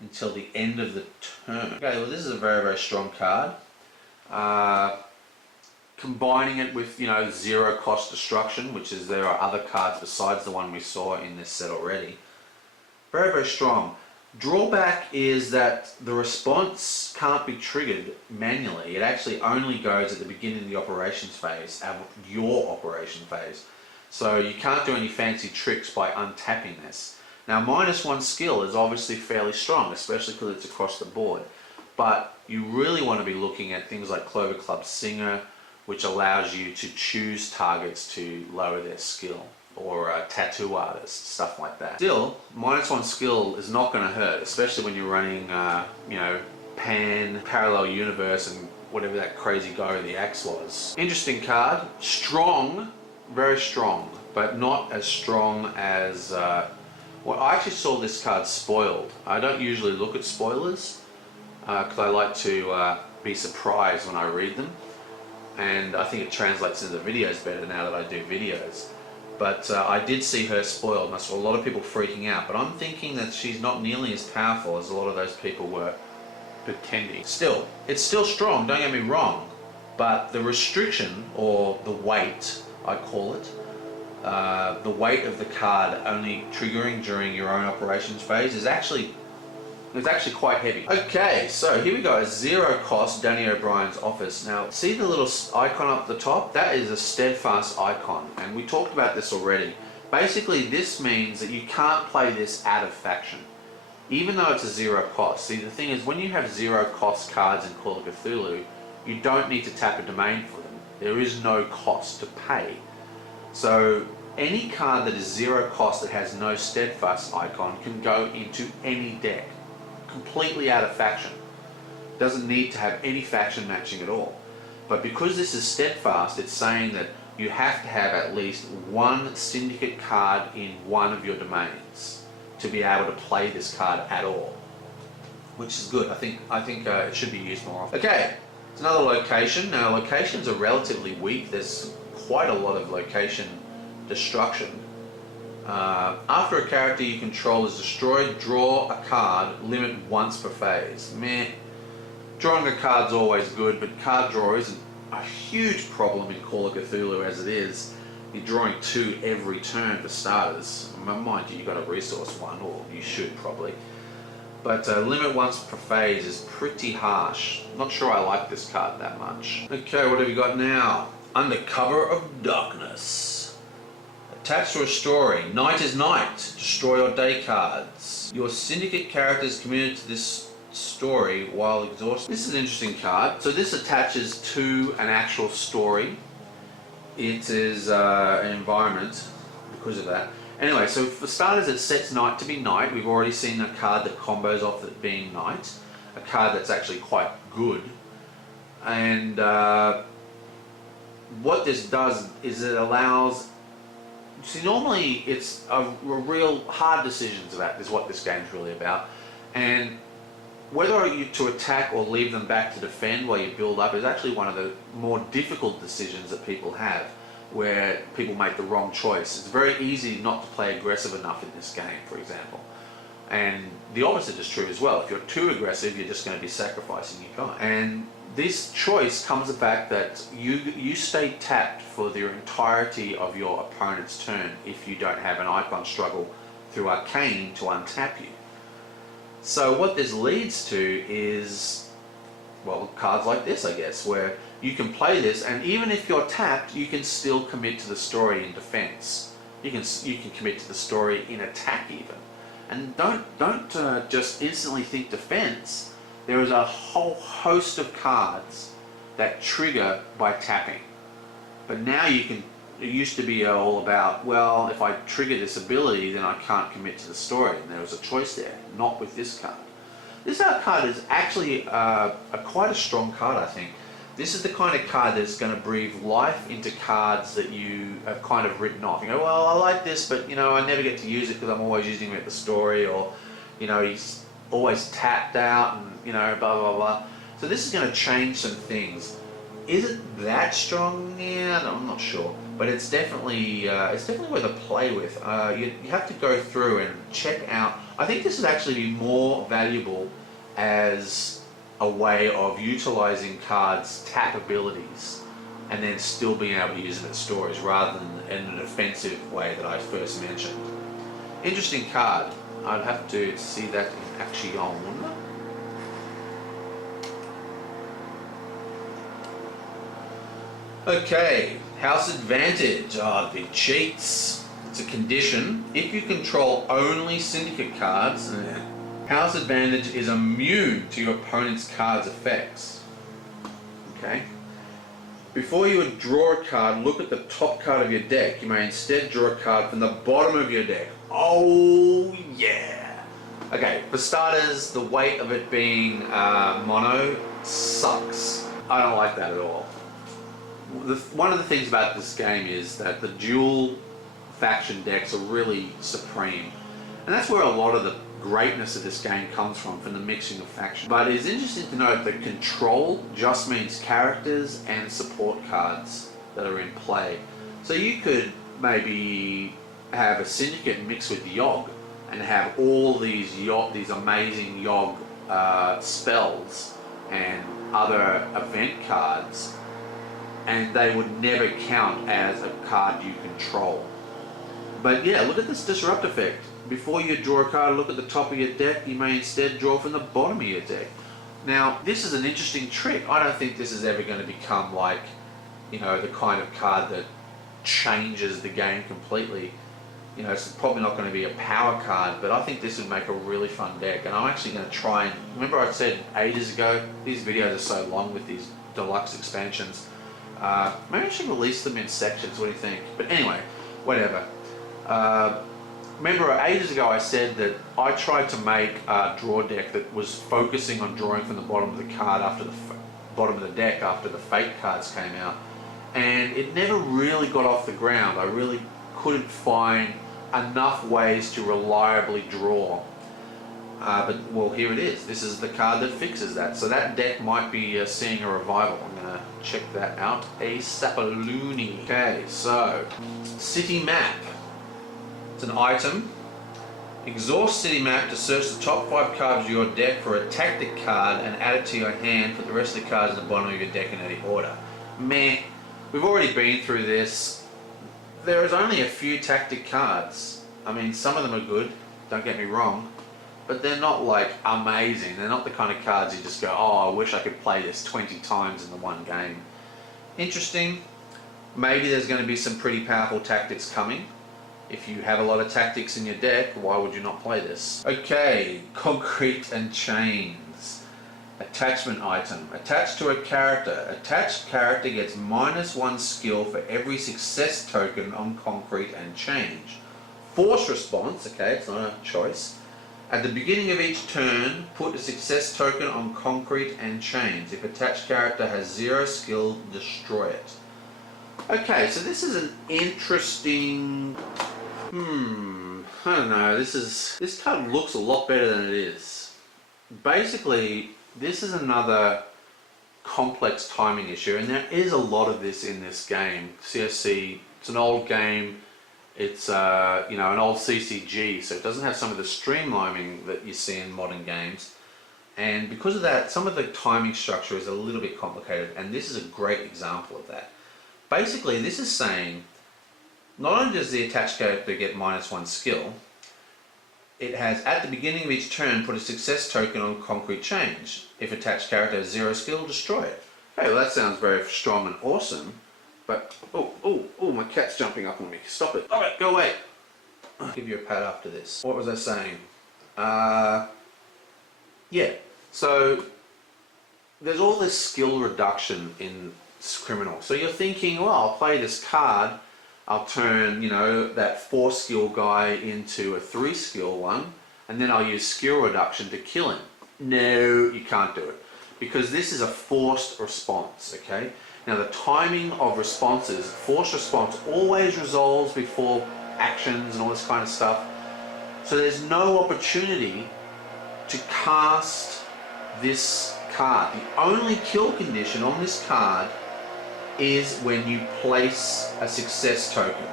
until the end of the turn. Okay, well this is a very, very strong card. Combining it with, 0 cost destruction, which is there are other cards besides the one we saw in this set already. Very, very strong. Drawback is that the response can't be triggered manually. It actually only goes at the beginning of the operations phase, your operation phase. So you can't do any fancy tricks by untapping this. Now -1 skill is obviously fairly strong, especially because it's across the board. But you really want to be looking at things like Clover Club Singer, which allows you to choose targets to lower their skill, or tattoo artists, stuff like that. Still, -1 skill is not going to hurt, especially when you're running, Pan, Parallel Universe, and whatever that crazy guy with the axe was. Interesting card. Strong, very strong, but not as strong as... well, I actually saw this card spoiled. I don't usually look at spoilers, because I like to be surprised when I read them. And I think it translates into the videos better now that I do videos. But I did see her spoiled, and I saw a lot of people freaking out. But I'm thinking that she's not nearly as powerful as a lot of those people were pretending. Still, it's still strong, don't get me wrong. But the restriction, or the weight, I call it, the weight of the card only triggering during your own operations phase is actually quite heavy. Okay, so here we go, a 0 cost Danny O'Brien's office. Now, see the little icon up the top? That is a Steadfast icon, and we talked about this already. Basically, this means that you can't play this out of faction, even though it's a 0 cost. See, the thing is, when you have 0 cost cards in Call of Cthulhu, you don't need to tap a domain for them. There is no cost to pay. So, any card that is 0 cost that has no Steadfast icon can go into any deck. Completely out of faction. Doesn't need to have any faction matching at all. But because this is Steadfast, it's saying that you have to have at least 1 Syndicate card in one of your domains to be able to play this card at all, which is good. I think it should be used more often. Okay, it's another location. Now locations are relatively weak. There's quite a lot of location destruction. After a character you control is destroyed, draw a card, limit once per phase. Meh. Drawing a card's always good, but card draw isn't a huge problem in Call of Cthulhu as it is. You're drawing 2 every turn for starters. Mind you, you've got a resource 1, or you should probably. But limit once per phase is pretty harsh. Not sure I like this card that much. Okay, what have we got now? Under Cover of Darkness. Attached to a story, Night is Night, destroy your day cards. Your Syndicate characters committed to this story while exhausted. This is an interesting card. So this attaches to an actual story. It is an environment because of that. Anyway, so for starters it sets night to be night. We've already seen a card that combos off it being night. A card that's actually quite good. And what this does is it allows... See, normally it's a real hard decisions about is what this game's really about, and whether you to attack or leave them back to defend while you build up is actually one of the more difficult decisions that people have, where people make the wrong choice. It's very easy not to play aggressive enough in this game, for example, and the opposite is true as well. If you're too aggressive, you're just going to be sacrificing your guy. And this choice comes the fact that you stay tapped for the entirety of your opponent's turn if you don't have an icon struggle through Arcane to untap you. So what this leads to is, well, cards like this, I guess, where you can play this, and even if you're tapped, you can still commit to the story in defense. You can commit to the story in attack even. And don't just instantly think defense. there is a whole host of cards that trigger by tapping. But now you can, it used to be all about, well, if I trigger this ability, then I can't commit to the story, and there was a choice there, not with this card. This card is actually quite a strong card, I think. This is the kind of card that's going to breathe life into cards that you have kind of written off. You go, well, I like this, but you know, I never get to use it because I'm always using him at the story, or you know, he's always tapped out, and you know, blah blah blah. So this is going to change some things. Is it that strong? Yeah, no, I'm not sure, but it's definitely worth a play with. You have to go through and check out. I think this would actually be more valuable as a way of utilizing cards' tap abilities and then still being able to use them at stories rather than in an offensive way that I first mentioned. Interesting card. I'd have to see that in action. Okay, House Advantage. Oh, the cheats. It's a condition. If you control only Syndicate cards, House Advantage is immune to your opponent's card's effects. Okay. Before you would draw a card, look at the top card of your deck. You may instead draw a card from the bottom of your deck. Oh yeah! Okay, for starters, the weight of it being mono sucks. I don't like that at all. One of the things about this game is that the dual faction decks are really supreme, and that's where a lot of the greatness of this game comes from the mixing of factions. But it's interesting to note that control just means characters and support cards that are in play. So you could maybe have a Syndicate mixed with Yog and have all these amazing Yog spells and other event cards, and they would never count as a card you control. But yeah, look at this disrupt effect. Before you draw a card, look at the top of your deck. You may instead draw from the bottom of your deck. Now, this is an interesting trick. I don't think this is ever going to become like, you know, the kind of card that changes the game completely. You know, it's probably not going to be a power card, but I think this would make a really fun deck. And I'm actually going to try and, remember I said ages ago, these videos are so long with these deluxe expansions. Maybe I should release them in sections, what do you think? But anyway, whatever. Remember ages ago I said that I tried to make a draw deck that was focusing on drawing from the bottom of the card after the bottom of the deck after the fate cards came out, and it never really got off the ground. I really couldn't find enough ways to reliably draw. But well, here it is. This is the card that fixes that. So that deck might be seeing a revival. I'm gonna check that out. A Sapaloony. Okay, so city map. It's an item. Exhaust city map to search the top 5 cards of your deck for a tactic card and add it to your hand. Put the rest of the cards at the bottom of your deck in any order. Meh. We've already been through this. There is only a few tactic cards. I mean, some of them are good, don't get me wrong, but they're not like amazing. They're not the kind of cards you just go, oh, I wish I could play this 20 times in the one game. Interesting. Maybe there's going to be some pretty powerful tactics coming. If you have a lot of tactics in your deck, why would you not play this? Okay, concrete and chains. Attachment item. Attached to a character. Attached character gets -1 skill for every success token on concrete and change. Force response, okay, it's not a choice. At the beginning of each turn, put a success token on concrete and chains. If attached character has 0 skill, destroy it. Okay, so this is an interesting... I don't know, this card looks a lot better than it is. Basically, this is another complex timing issue, and there is a lot of this in this game. CSC, it's an old game, it's you know, an old CCG, so it doesn't have some of the streamlining that you see in modern games. And because of that, some of the timing structure is a little bit complicated, and this is a great example of that. Basically, this is saying, not only does the attached character get -1 skill, it has, at the beginning of each turn, put a success token on concrete change. If attached character has 0 skill, destroy it. Okay, well that sounds very strong and awesome, but, oh, my cat's jumping up on me. Stop it. Alright, go away. I'll give you a pat after this. What was I saying? Yeah, so there's all this skill reduction in Criminal. So you're thinking, well, I'll play this card, I'll turn, you know, that 4 skill guy into a 3 skill one, and then I'll use skill reduction to kill him. No, you can't do it. Because this is a forced response, okay? Now the timing of responses, forced response always resolves before actions and all this kind of stuff. So there's no opportunity to cast this card. The only kill condition on this card is when you place a success token,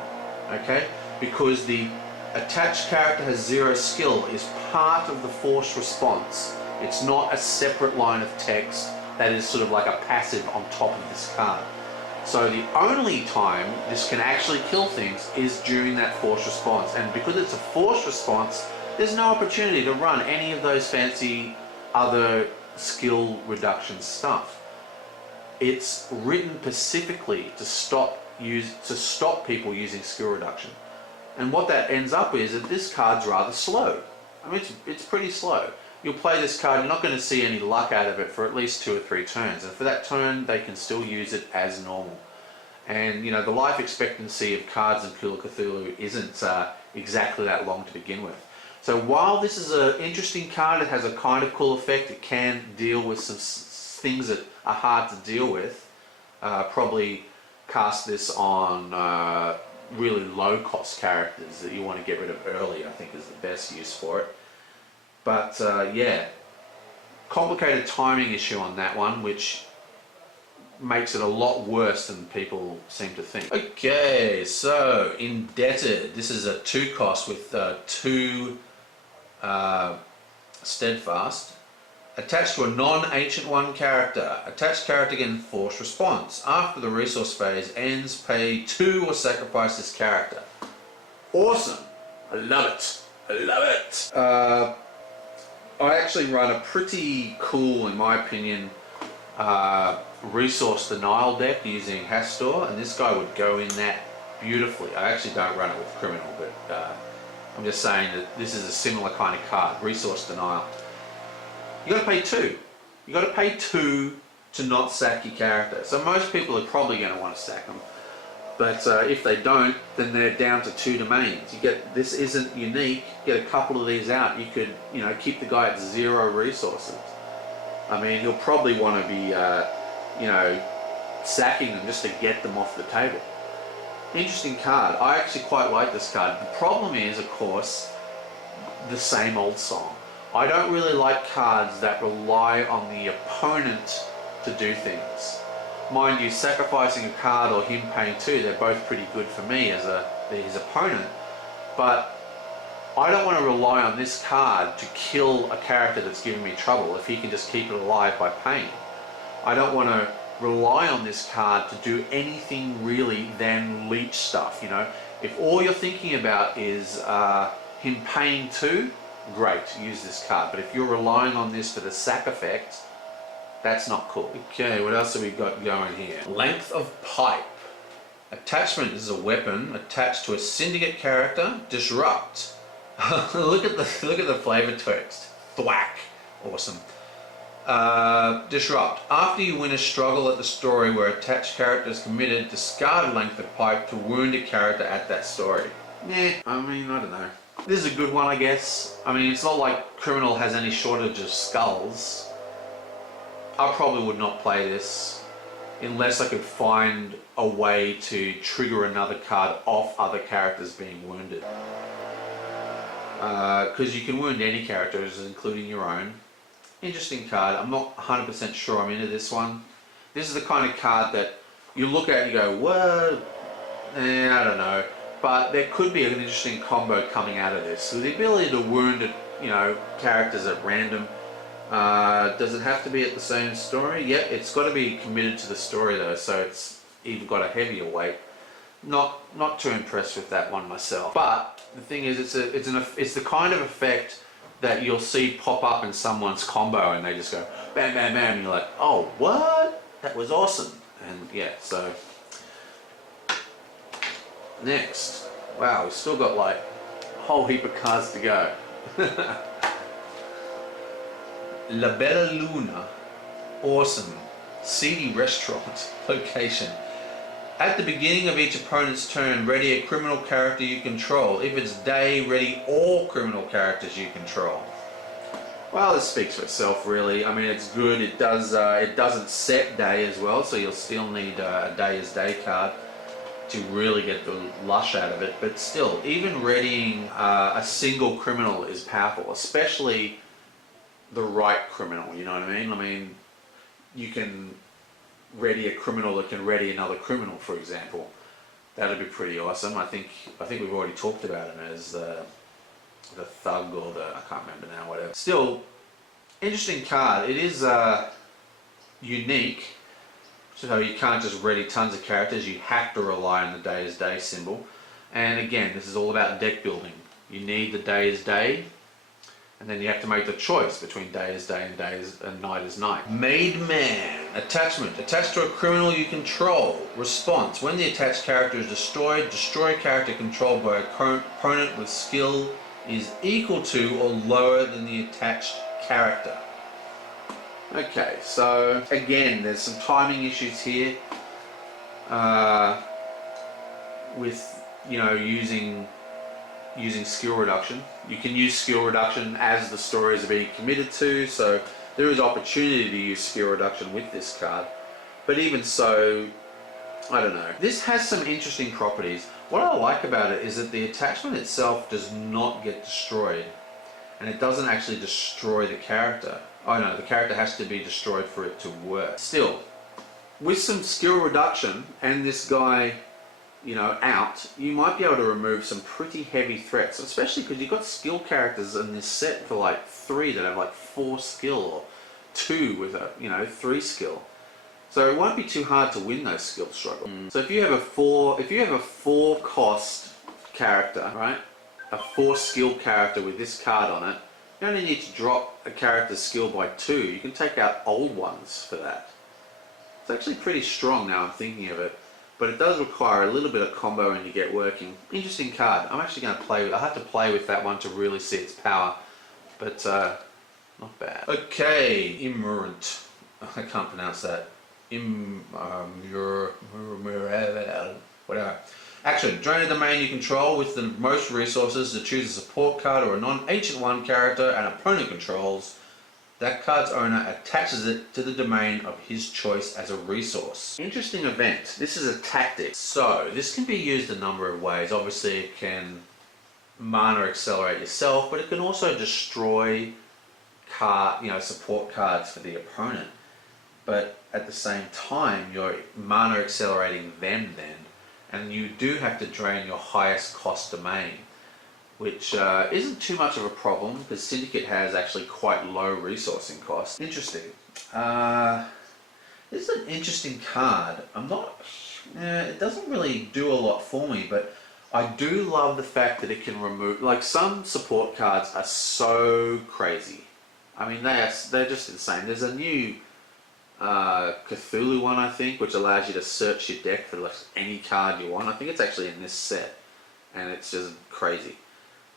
okay? Because the attached character has 0 skill is part of the forced response. It's not a separate line of text that is sort of like a passive on top of this card. So the only time this can actually kill things is during that forced response. And because it's a forced response, there's no opportunity to run any of those fancy other skill reduction stuff. It's written specifically to stop people using skill reduction. And what that ends up is that this card's rather slow. I mean, it's pretty slow. You'll play this card, you're not going to see any luck out of it for at least 2 or 3 turns. And for that turn, they can still use it as normal. And, you know, the life expectancy of cards in Cthulhu isn't exactly that long to begin with. So while this is an interesting card, it has a kind of cool effect, it can deal with some things that are hard to deal with. Probably cast this on really low cost characters that you want to get rid of early, I think is the best use for it. But yeah, complicated timing issue on that one, which makes it a lot worse than people seem to think. Okay, so Indebted. This is a 2 cost with 2 Steadfast. Attached to a non-ancient 1 character. Attached character again, forced response. After the resource phase ends, pay 2 or sacrifice this character. Awesome! I love it! I love it! I actually run a pretty cool, in my opinion, resource denial deck using Hastur, and this guy would go in that beautifully. I actually don't run it with Criminal, but I'm just saying that this is a similar kind of card, resource denial. You got to pay 2. You got to pay 2 to not sack your character. So most people are probably going to want to sack them, but if they don't, then they're down to 2 domains. You get, this isn't unique. Get a couple of these out. You could, you know, keep the guy at 0 resources. I mean, you'll probably want to be, you know, sacking them just to get them off the table. Interesting card. I actually quite like this card. The problem is, of course, the same old song. I don't really like cards that rely on the opponent to do things. Mind you, sacrificing a card or him paying 2, they're both pretty good for me as his opponent. But I don't want to rely on this card to kill a character that's giving me trouble if he can just keep it alive by paying. I don't want to rely on this card to do anything really than leech stuff, you know. If all you're thinking about is him paying 2, great, use this card. But if you're relying on this for the sack effect, that's not cool. Okay, what else have we got going here? Length of Pipe. Attachment is a weapon attached to a Syndicate character. Disrupt. look at the flavor text. Thwack. Awesome. Disrupt. After you win a struggle at the story where attached character is committed, discard Length of Pipe to wound a character at that story. Yeah, I mean, I don't know. This is a good one, I guess. I mean, it's not like Criminal has any shortage of skulls. I probably would not play this unless I could find a way to trigger another card off other characters being wounded. Because you can wound any characters, including your own. Interesting card. I'm not 100% sure I'm into this one. This is the kind of card that you look at and you go, what? I don't know. But there could be an interesting combo coming out of this. So the ability to wound, you know, characters at random. Does it have to be at the same story? Yep, it's got to be committed to the story though, so it's even got a heavier weight. Not too impressed with that one myself. But the thing is, it's the kind of effect that you'll see pop up in someone's combo, and they just go bam, bam, bam, and you're like, oh, what? That was awesome. And yeah, so next, wow, we've still got like a whole heap of cards to go. La Bella Luna. awesome seedy restaurant location. At the beginning of each opponent's turn, ready a criminal character you control. If it's day, ready all criminal characters you control. Well, it speaks for itself, really. I mean, it's good. It doesn't set day as well, so you'll still need a day as day card to really get the lush out of it. But still, even readying a single criminal is powerful, especially the right criminal. You know what I mean? I mean, you can ready a criminal that can ready another criminal, for example. That'd be pretty awesome. I think we've already talked about him as the thug or the, I can't remember now, whatever. Still, interesting card. It is unique, so you can't just ready tons of characters. You have to rely on the day as day symbol. And again, this is all about deck building. You need the day as day, and then you have to make the choice between day as day and night as night. Made Man. Attachment. Attached to a criminal you control. Response. When the attached character is destroyed, destroy a character controlled by a opponent with skill is equal to or lower than the attached character. Okay, so again, there's some timing issues here with, you know, using skill reduction. You can use skill reduction as the stories are being committed to, so there is opportunity to use skill reduction with this card. But even so, I don't know. This has some interesting properties. What I like about it is that the attachment itself does not get destroyed, and it doesn't actually destroy the character. Oh no, the character has to be destroyed for it to work. Still, with some skill reduction and this guy, you know, out, you might be able to remove some pretty heavy threats, especially because you've got skill characters in this set for like 3 that have like 4 skill, or 2 with a, you know, 3 skill. So it won't be too hard to win those skill struggles. So if you have a 4 cost character, right? A 4 skill character with this card on it, you only need to drop a character's skill by 2. You can take out old ones for that. It's actually pretty strong now I'm thinking of it. But it does require a little bit of comboing to get working. Interesting card. I'm actually going to play with. I have to play with that one to really see its power, but not bad. Okay, Immurant. I can't pronounce that. Whatever. Action. Drain a domain you control with the most resources to choose a support card or a non-ancient one character an opponent controls. That card's owner attaches it to the domain of his choice as a resource. Interesting event. This is a tactic. So this can be used a number of ways. Obviously it can mana accelerate yourself, but it can also destroy support cards for the opponent. But at the same time, you're mana accelerating them then, and you do have to drain your highest cost domain, which isn't too much of a problem because Syndicate has actually quite low resourcing costs. Interesting. This is an interesting card. It doesn't really do a lot for me, but I do love the fact that it can remove, like some support cards are so crazy. I mean, they're just insane. There's a new Cthulhu one, I think, which allows you to search your deck for like any card you want. I think it's actually in this set, and it's just crazy.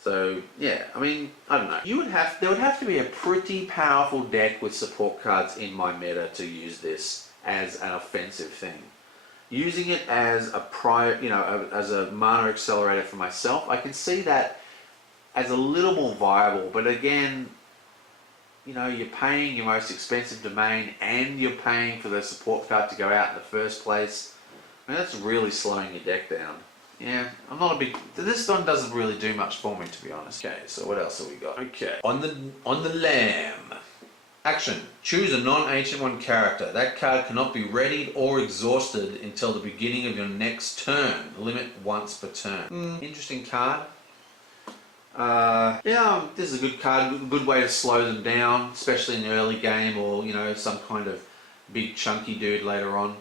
So yeah, I mean, I don't know. There would have to be a pretty powerful deck with support cards in my meta to use this as an offensive thing. Using it as as a mana accelerator for myself, I can see that as a little more viable. But again, you know, you're paying your most expensive domain and you're paying for the support card to go out in the first place. I mean, that's really slowing your deck down. Yeah, I'm not a big. This one doesn't really do much for me, to be honest. Okay, so what else have we got? Okay, on the lamb. Action. Choose a non-ancient one character. That card cannot be readied or exhausted until the beginning of your next turn. Limit once per turn. Interesting card. Yeah, this is a good card. A good way to slow them down, especially in the early game, or you know, some kind of big chunky dude later on.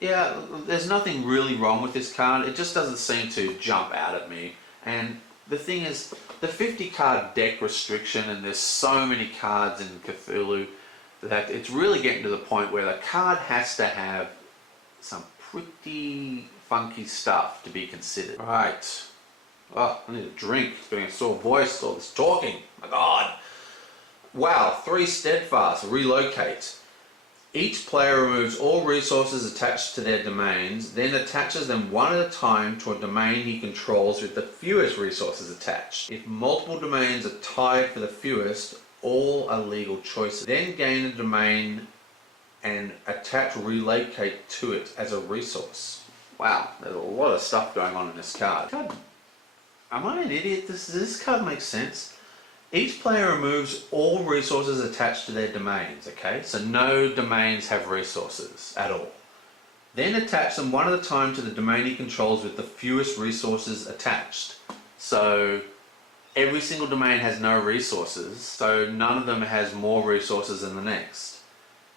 Yeah, there's nothing really wrong with this card. It just doesn't seem to jump out at me. And the thing is, the 50 card deck restriction, and there's so many cards in Cthulhu that it's really getting to the point where the card has to have some pretty funky stuff to be considered. Right. Oh, I need a drink. It's getting a sore voice, all this talking. My God. Wow, 3 steadfast, relocate. Each player removes all resources attached to their domains, then attaches them one at a time to a domain he controls with the fewest resources attached. If multiple domains are tied for the fewest, all are legal choices. Then gain a domain and attach relocate to it as a resource. Wow, there's a lot of stuff going on in this card. Am I an idiot? Does this card make sense? Each player removes all resources attached to their domains, okay? So no domains have resources at all. Then attach them one at a time to the domain he controls with the fewest resources attached. So every single domain has no resources, so none of them has more resources than the next.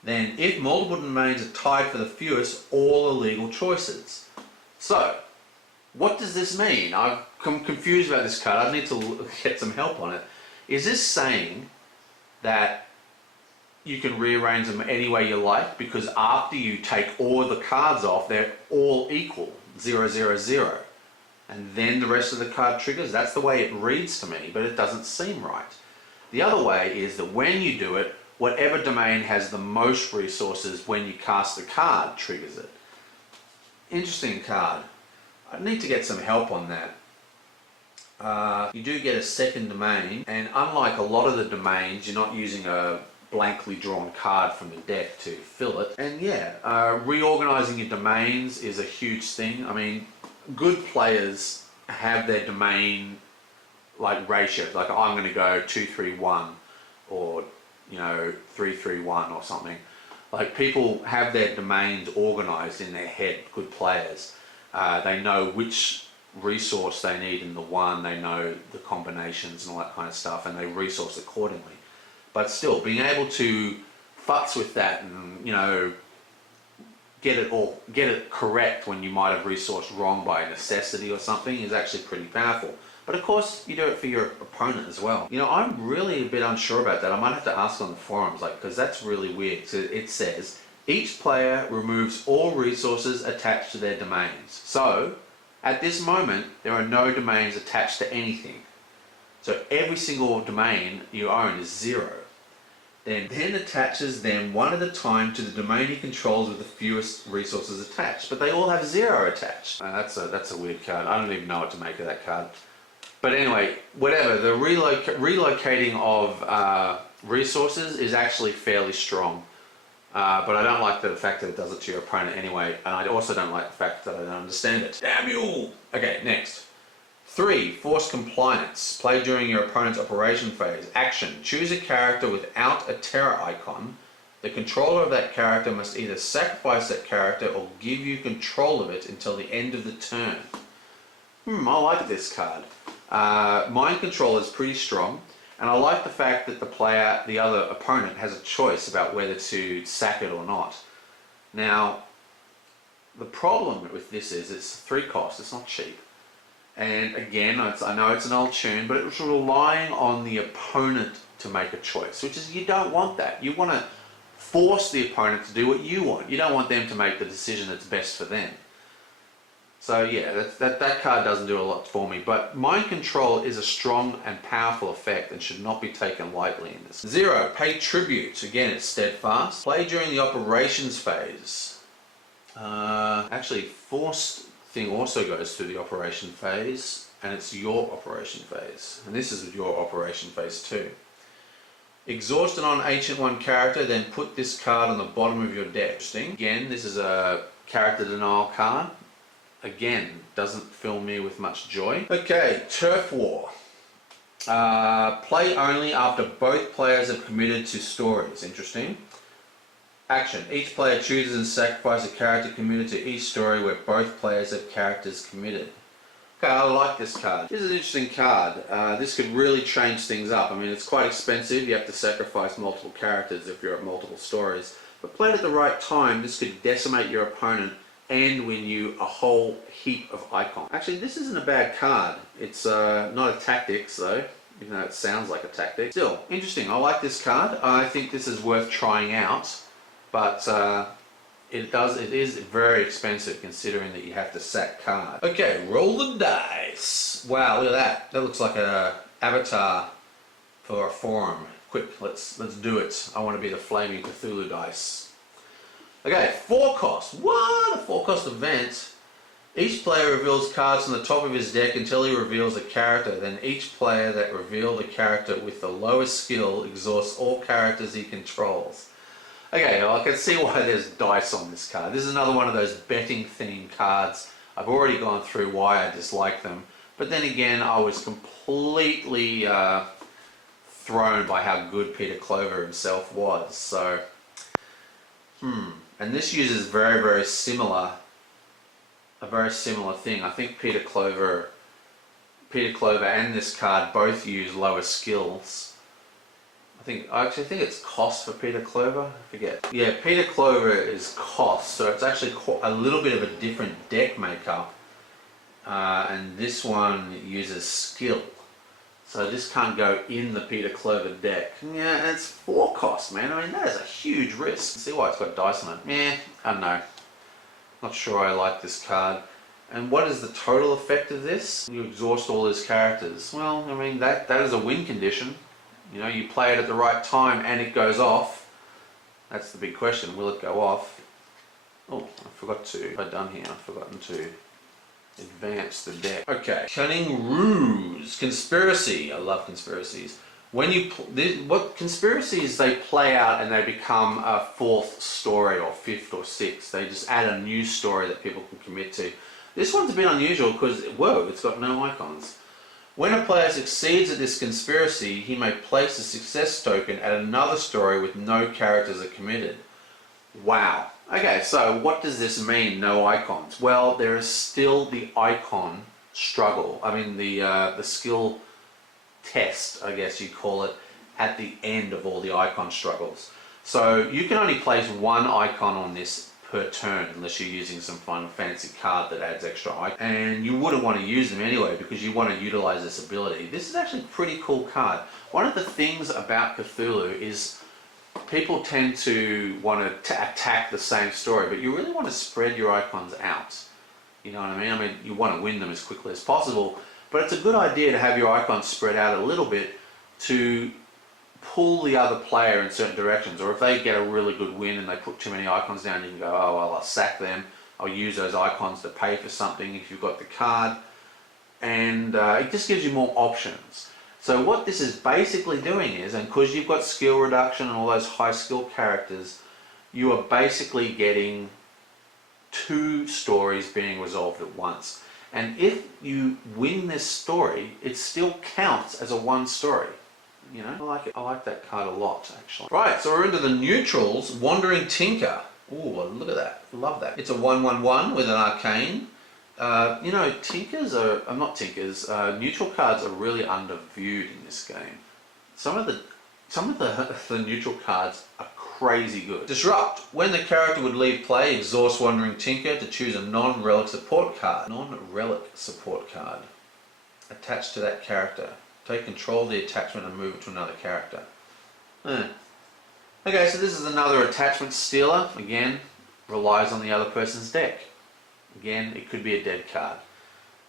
Then if multiple domains are tied for the fewest, all are legal choices. So, what does this mean? I'm confused about this card. I need to get some help on it. Is this saying that you can rearrange them any way you like, because after you take all the cards off, they're all equal, 0, 0, 0, and then the rest of the card triggers? That's the way it reads to me, but it doesn't seem right. The other way is that when you do it, whatever domain has the most resources when you cast the card triggers it. Interesting card. I need to get some help on that. You do get a second domain, and unlike a lot of the domains, you're not using a blankly drawn card from the deck to fill it. And yeah, reorganizing your domains is a huge thing. I mean, good players have their domain like ratios, like I'm going to go 2-3-1 or 3-3-1 or something. Like, people have their domains organized in their head, good players. They know which resource they need in the one, they know the combinations and all that kind of stuff, and they resource accordingly. But still, being able to futz with that and get it correct when you might have resourced wrong by necessity or something is actually pretty powerful. But of course, you do it for your opponent as well. I'm really a bit unsure about that. I might have to ask on the forums, because that's really weird. So it says each player removes all resources attached to their domains. So at this moment, there are no domains attached to anything. So every single domain you own is 0. Then attaches them one at a time to the domain he controls with the fewest resources attached. But they all have 0 attached. That's a weird card. I don't even know what to make of that card. But anyway, whatever. The relocating of resources is actually fairly strong. But I don't like the fact that it does it to your opponent anyway, and I also don't like the fact that I don't understand it. Damn you! Okay, next. 3. Forced compliance. Play during your opponent's operation phase. Action. Choose a character without a terror icon. The controller of that character must either sacrifice that character or give you control of it until the end of the turn. I like this card. Mind control is pretty strong. And I like the fact that the other opponent, has a choice about whether to sack it or not. Now, the problem with this is it's 3 cost, it's not cheap. And again, I know it's an old tune, but it's relying on the opponent to make a choice, which is, you don't want that. You want to force the opponent to do what you want. You don't want them to make the decision that's best for them. So yeah, that card doesn't do a lot for me, but mind control is a strong and powerful effect and should not be taken lightly in this. 0. Pay tribute. Again, it's steadfast. Play during the operations phase. Actually, forced thing also goes through the operation phase, and it's your operation phase. And this is your operation phase too. Exhaust an Ancient One character, then put this card on the bottom of your deck. Again, this is a character denial card. Again, doesn't fill me with much joy. Okay, Turf War. Play only after both players have committed to stories. Interesting. Action. Each player chooses and sacrifices a character committed to each story where both players have characters committed. Okay, I like this card. This is an interesting card. This could really change things up. I mean, it's quite expensive. You have to sacrifice multiple characters if you're at multiple stories. But played at the right time, this could decimate your opponent and win you a whole heap of icons. Actually, this isn't a bad card. It's not a tactics though, even though it sounds like a tactic. Still, interesting. I like this card. I think this is worth trying out, but it is very expensive considering that you have to sack cards. Okay, roll the dice. Wow, look at that. That looks like a avatar for a forum. Quick, let's do it. I want to be the flaming Cthulhu dice. Okay, 4 cost. What? A 4 cost event. Each player reveals cards from the top of his deck until he reveals a character. Then each player that revealed a character with the lowest skill exhausts all characters he controls. Okay, well, I can see why there's dice on this card. This is another one of those betting themed cards. I've already gone through why I dislike them. But then again, I was completely thrown by how good Peter Clover himself was. So, and this uses a very similar thing. I think Peter Clover and this card both use lower skills. I actually think it's cost for Peter Clover. I forget. Yeah, Peter Clover is cost, so it's actually a little bit of a different deck makeup. And this one uses skill. So this can't go in the Peter Clover deck. Yeah, it's 4 cost, man. I mean, that is a huge risk. See why it's got dice on it? Yeah, I don't know. Not sure I like this card. And what is the total effect of this? You exhaust all his characters. Well, I mean, that is a win condition. You know, you play it at the right time and it goes off. That's the big question. Will it go off? Oh, I forgot to. I've done here. I've forgotten to advance the deck. Okay. Cunning Ruse. Conspiracy. I love conspiracies. When you what conspiracies, they play out and they become a 4th story or 5th or 6th. They just add a new story that people can commit to. This one's a bit unusual because, whoa, it's got no icons. When a player succeeds at this conspiracy, he may place a success token at another story with no characters are committed. Wow. Okay, so what does this mean, no icons? Well, there is still the icon struggle. I mean, the skill test, I guess you'd call it, at the end of all the icon struggles. So you can only place 1 icon on this per turn unless you're using some fun fancy card that adds extra icons. And you wouldn't want to use them anyway because you want to utilize this ability. This is actually a pretty cool card. One of the things about Cthulhu is people tend to want to attack the same story, but you really want to spread your icons out. You know what I mean? I mean, you want to win them as quickly as possible, but it's a good idea to have your icons spread out a little bit to pull the other player in certain directions. Or if they get a really good win and they put too many icons down, you can go, oh, well, I'll sack them. I'll use those icons to pay for something if you've got the card. And it just gives you more options. So what this is basically doing is, and because you've got skill reduction and all those high skill characters, you are basically getting 2 stories being resolved at once. And if you win this story, it still counts as a 1 story. You know, I like it. I like that card a lot, actually. Right, so we're into the neutrals. Wandering Tinker. Ooh, look at that. Love that. It's a 1/1/1 with an arcane. You know, neutral cards are really underviewed in this game. Some of the neutral cards are crazy good. Disrupt. When the character would leave play, exhaust Wandering Tinker to choose a non-relic support card. Non-relic support card attached to that character. Take control of the attachment and move it to another character. Okay, so this is another attachment stealer. Again, relies on the other person's deck. Again, it could be a dead card.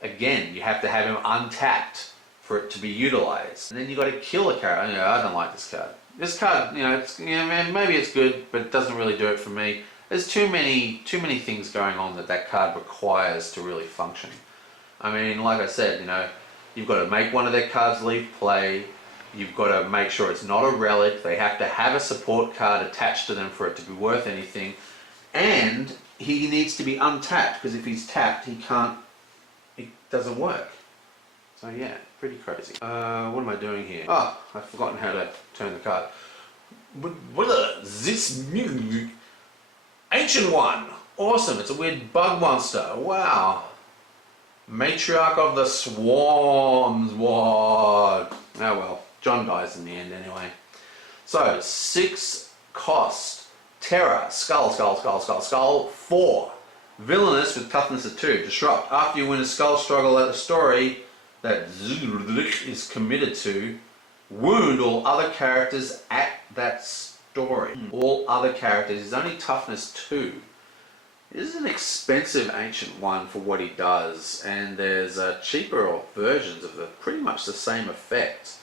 Again, you have to have him untapped for it to be utilized. And then you got to kill a character. I don't like this card. This card, maybe it's good, but it doesn't really do it for me. There's too many things going on that card requires to really function. I mean, like I said, you've got to make one of their cards leave play. You've got to make sure it's not a relic. They have to have a support card attached to them for it to be worth anything. And he needs to be untapped, because if he's tapped, it doesn't work. So yeah, pretty crazy. What am I doing here? Oh, I've forgotten how to turn the card. This new Ancient One. Awesome, it's a weird bug monster. Wow. Matriarch of the Swarms. What? Oh well, John dies in the end anyway. So, 6 cost. Terror. Skull. 4. Villainous with toughness of 2. Disrupt. After you win a skull struggle at a story that is committed to, wound all other characters at that story. All other characters is only toughness 2. This is an expensive Ancient One for what he does, and there's cheaper versions of pretty much the same effect.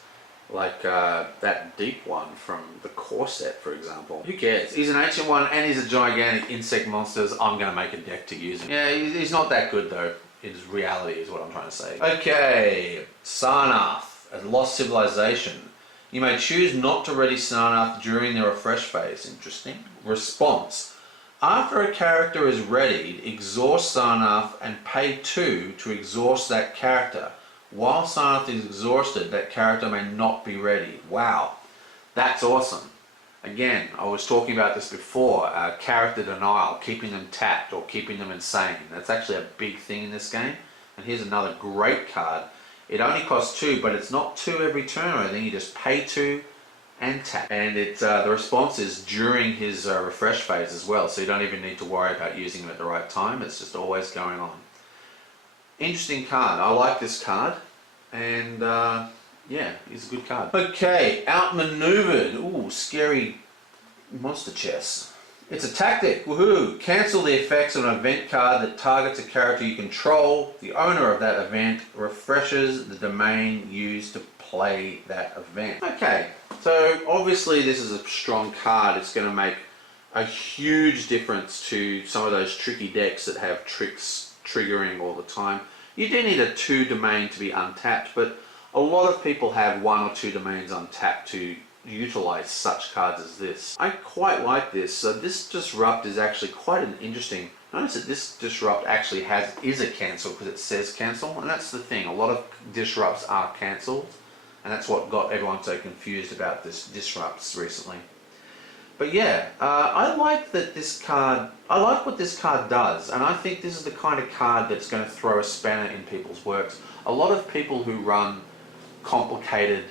Like that deep one from the core set, for example. Who cares? He's an ancient one and he's a gigantic insect monster. I'm going to make a deck to use him. Yeah, he's not that good though. His reality is what I'm trying to say. Okay, Sarnath, a lost civilization. You may choose not to ready Sarnath during the refresh phase. Interesting. Response. After a character is readied, exhaust Sarnath and pay 2 to exhaust that character. While Sarnath is exhausted, that character may not be ready. Wow, that's awesome. Again, I was talking about this before, character denial, keeping them tapped or keeping them insane. That's actually a big thing in this game. And here's another great card. It only costs 2, but it's not 2 every turn or anything. You just pay 2 and tap. And the response is during his refresh phase as well, so you don't even need to worry about using him at the right time. It's just always going on. Interesting card. I like this card, and yeah, he's a good card. Okay, outmaneuvered. Ooh, scary monster chess. It's a tactic. Woohoo! Cancel the effects of an event card that targets a character you control. The owner of that event refreshes the domain used to play that event. Okay, so obviously this is a strong card. It's going to make a huge difference to some of those tricky decks that have tricks triggering all the time. You do need a 2 domain to be untapped, but a lot of people have 1 or 2 domains untapped to utilize such cards as this. I quite like this. So this disrupt is actually quite an interesting. Notice that this disrupt actually is a cancel because it says cancel, and that's the thing. A lot of disrupts are cancelled, and that's what got everyone so confused about this disrupts recently. But yeah, I like that this card. I like what this card does, and I think this is the kind of card that's going to throw a spanner in people's works. A lot of people who run complicated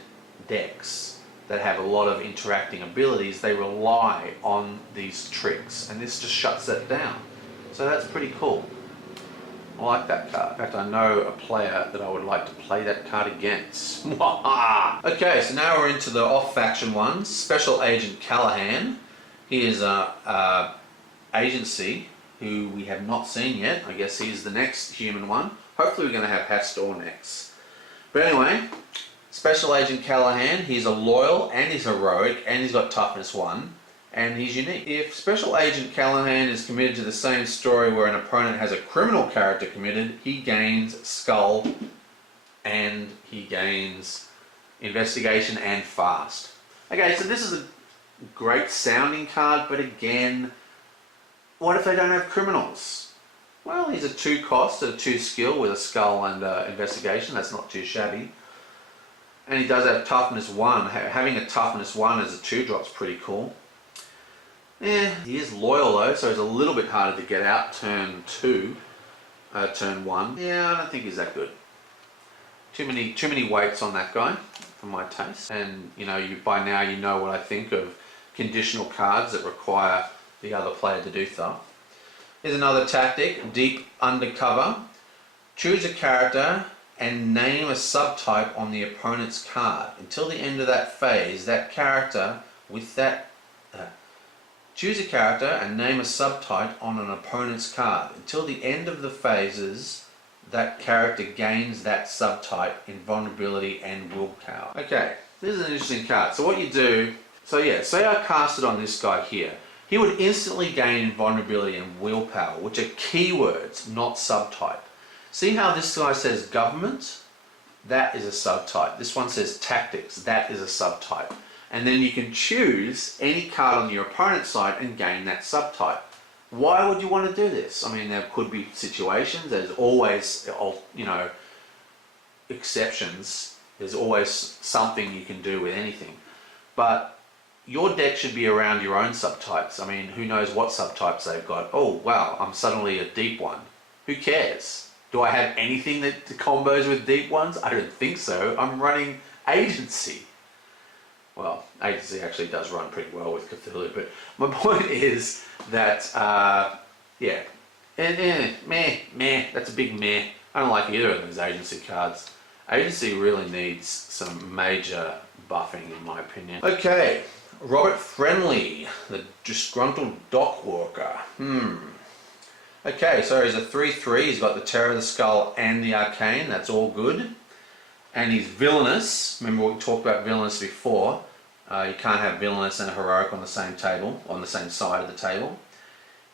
decks that have a lot of interacting abilities, they rely on these tricks, and this just shuts that down. So that's pretty cool. I like that card. In fact, I know a player that I would like to play that card against. Okay, so now we're into the off-faction ones. Special Agent Callahan. He is a agency who we have not seen yet. I guess he's the next human one. Hopefully we're going to have Hastur next. But anyway, Special Agent Callahan, he's a loyal and he's heroic and he's got toughness 1 and he's unique. If Special Agent Callahan is committed to the same story where an opponent has a criminal character committed, he gains Skull and he gains Investigation and Fast. Okay, so this is a great sounding card, but again, what if they don't have criminals? Well, he's a 2 cost, a 2 skill with a Skull and Investigation. That's not too shabby. And he does have toughness 1. Having a toughness 1 as a 2-drop is pretty cool. Yeah, he is loyal though, so he's a little bit harder to get out turn 1. Yeah, I don't think he's that good. Too many weights on that guy for my taste. And you know, by now you know what I think of conditional cards that require the other player to do stuff. Here's another tactic, Deep Undercover. Choose a character and name a subtype on the opponent's card. Until the end of that phase, that character with that... choose a character and name a subtype on an opponent's card. Until the end of the phases, that character gains that subtype in vulnerability and willpower. Okay, this is an interesting card. So what you do... So yeah, say I cast it on this guy here. He would instantly gain vulnerability and willpower, which are keywords, not subtype. See how this guy says government? That is a subtype. This one says tactics. That is a subtype. And then you can choose any card on your opponent's side and gain that subtype. Why would you want to do this? I mean, there could be situations. There's always, you know, exceptions. There's always something you can do with anything. But your deck should be around your own subtypes. I mean, who knows what subtypes they've got. Oh, wow, I'm suddenly a deep one. Who cares? Do I have anything that combos with deep ones? I don't think so. I'm running Agency. Well, Agency actually does run pretty well with Cthulhu, but my point is that, yeah, meh, that's a big meh. I don't like either of those Agency cards. Agency really needs some major buffing in my opinion. Okay, Robert Friendly, the disgruntled dock worker. Okay, so he's a 3/3, he's got the Terror of the Skull and the Arcane, that's all good. and he's villainous. Remember we talked about villainous before. You can't have villainous and heroic on the same table, on the same side of the table.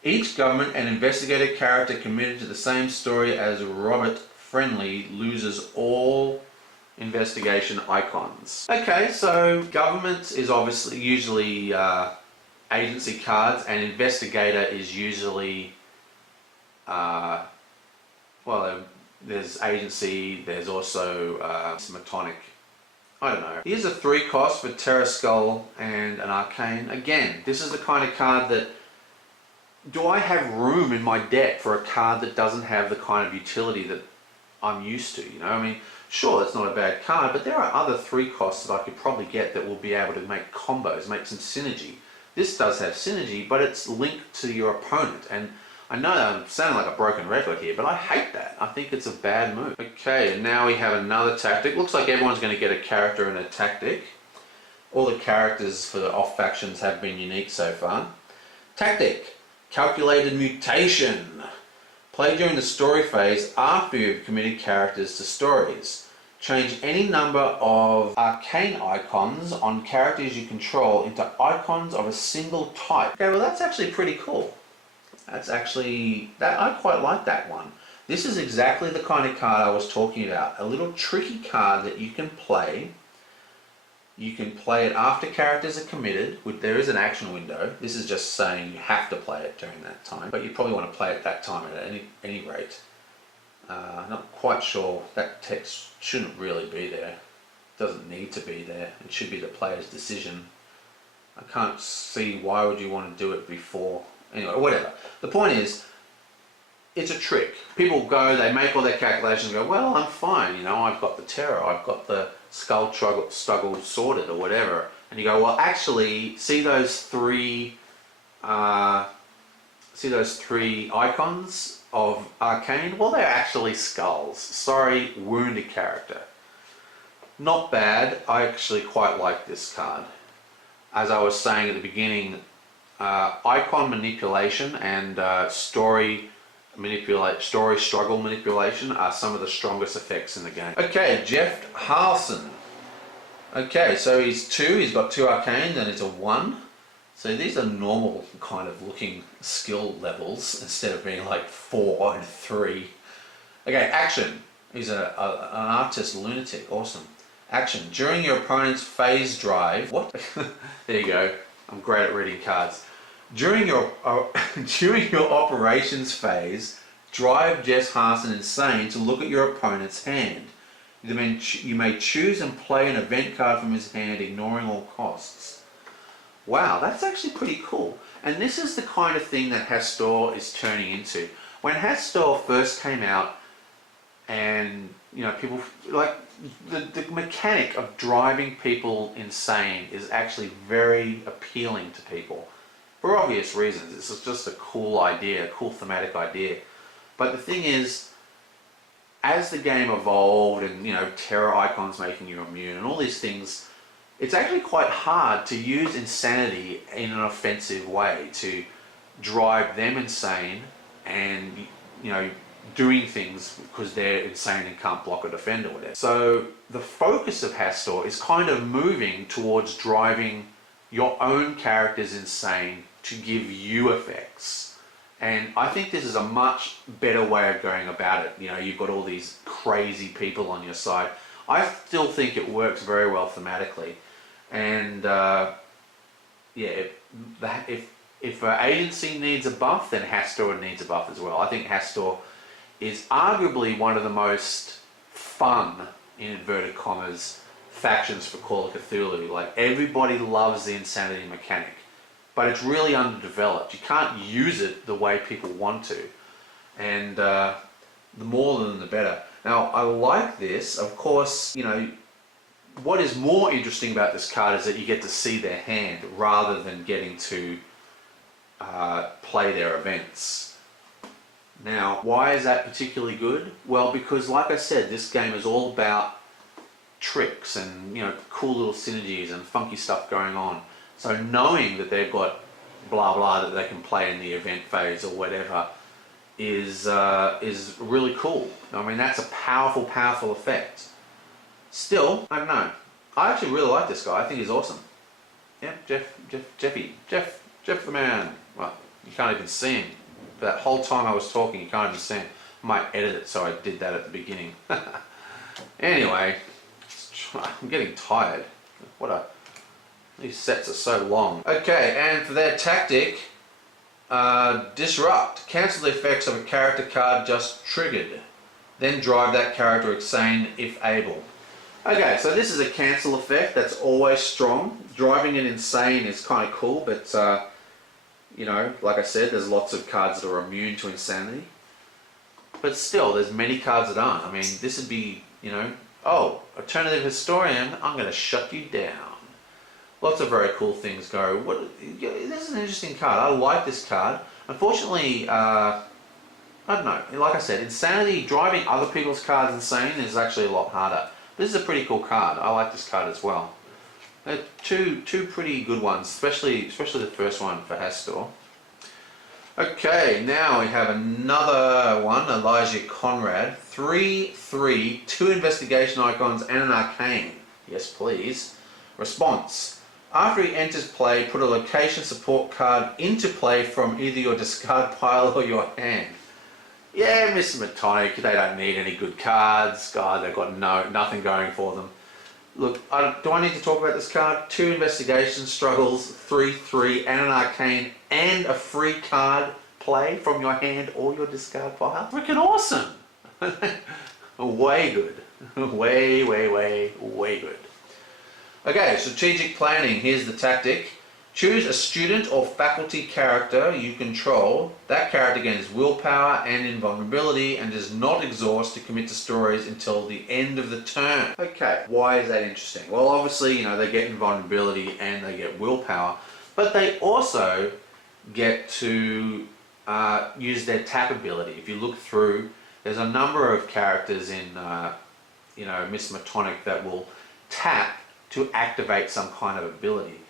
Each government and investigator character committed to the same story as Robert Friendly loses all investigation icons. Okay, so government is obviously usually agency cards, and investigator is usually well, there's agency, there's also Miskatonic. I don't know. Here's a 3 cost for Terra Skull and an Arcane. Again, this is the kind of card that, do I have room in my deck for a card that doesn't have the kind of utility that I'm used to? You know, I mean, sure, it's not a bad card, but there are other 3 costs that I could probably get that will be able to make combos, make some synergy. This does have synergy, but it's linked to your opponent, and I know I'm sounding like a broken record here, but I hate that. I think it's a bad move. Okay, and now we have another tactic. Looks like everyone's going to get a character and a tactic. All the characters for the off factions have been unique so far. Tactic: calculated mutation. Play during the story phase after you've committed characters to stories. Change any number of arcane icons on characters you control into icons of a single type. Okay, well that's actually pretty cool. That's actually, I quite like that one. This is exactly the kind of card I was talking about. A little tricky card that you can play. You can play it after characters are committed. There is an action window. This is just saying you have to play it during that time, but you probably want to play it that time at any rate. Not quite sure. That text shouldn't really be there. It doesn't need to be there. It should be the player's decision. I can't see why would you want to do it before. Anyway, whatever. The point is, it's a trick. People go, they make all their calculations and go, well, I'm fine, you know, I've got the terror, I've got the skull struggle sorted or whatever. And you go, well, actually, see those three icons of Arcane? Well, they're actually skulls. Sorry, wounded character. Not bad. I actually quite like this card. As I was saying at the beginning, icon manipulation and story struggle manipulation are some of the strongest effects in the game. Okay, Jeff Harlson. Okay, so he's 2, he's got 2 arcanes and it's a 1. So these are normal kind of looking skill levels instead of being like 4 and 3. Okay, action. He's an artist lunatic, awesome. Action. During your opponent's phase drive. What? There you go. I'm great at reading cards. During your operations phase, drive Jess Harson insane to look at your opponent's hand. You may choose and play an event card from his hand, ignoring all costs. Wow, that's actually pretty cool. And this is the kind of thing that Hastur is turning into. When Hastur first came out, and you know, people like the mechanic of driving people insane is actually very appealing to people for obvious reasons. It's just a cool idea, a cool thematic idea. But the thing is, as the game evolved and, you know, terror icons making you immune and all these things, it's actually quite hard to use insanity in an offensive way to drive them insane and, you know, doing things because they're insane and can't block or defend or whatever. So the focus of Hastur is kind of moving towards driving your own characters insane to give you effects. And I think this is a much better way of going about it. You know, you've got all these crazy people on your side. I still think it works very well thematically. And yeah, if agency needs a buff, then Hastur needs a buff as well. I think Hastur is arguably one of the most fun, in inverted commas, factions for Call of Cthulhu. Like, everybody loves the insanity mechanic, but it's really underdeveloped. You can't use it the way people want to, and the more than the better. Now, I like this. Of course, you know, what is more interesting about this card is that you get to see their hand rather than getting to play their events. Now, why is that particularly good? Well, because like I said, this game is all about tricks and, you know, cool little synergies and funky stuff going on. So knowing that they've got blah blah that they can play in the event phase or whatever is really cool. I mean, that's a powerful effect. Still, I don't know. I actually really like this guy. I think he's awesome. Yeah, Jeff the man. Well, you can't even see him. For that whole time I was talking, you can't even see him. I might edit it so I did that at the beginning. Anyway, I'm getting tired. These sets are so long. Okay, and for their tactic, disrupt. Cancel the effects of a character card just triggered. Then drive that character insane if able. Okay, so this is a cancel effect that's always strong. Driving it insane is kind of cool, but you know, like I said, there's lots of cards that are immune to insanity. But still, there's many cards that aren't. I mean, this would be, you know, oh, alternative historian, I'm going to shut you down. Lots of very cool things go. This is an interesting card. I like this card. Unfortunately, I don't know. Like I said, insanity, driving other people's cards insane is actually a lot harder. This is a pretty cool card. I like this card as well. They're two pretty good ones, especially the first one for Hastur. Okay, now we have another one, Elijah Conrad. 3/3, 2 investigation icons and an arcane. Yes, please. Response. After he enters play, put a location support card into play from either your discard pile or your hand. Yeah, Miskatonic, they don't need any good cards. God, they've got nothing going for them. Look, do I need to talk about this card? 2 investigation struggles, 3/3, and an arcane, and a free card play from your hand or your discard pile. Freaking awesome! Way good. Way good. Okay, strategic planning. Here's the tactic. Choose a student or faculty character you control. That character gains willpower and invulnerability and does not exhaust to commit to stories until the end of the turn. Okay, why is that interesting? Well, obviously, you know, they get invulnerability and they get willpower, but they also get to use their tap ability. If you look through, there's a number of characters in, you know, Miskatonic that will tap to activate some kind of ability.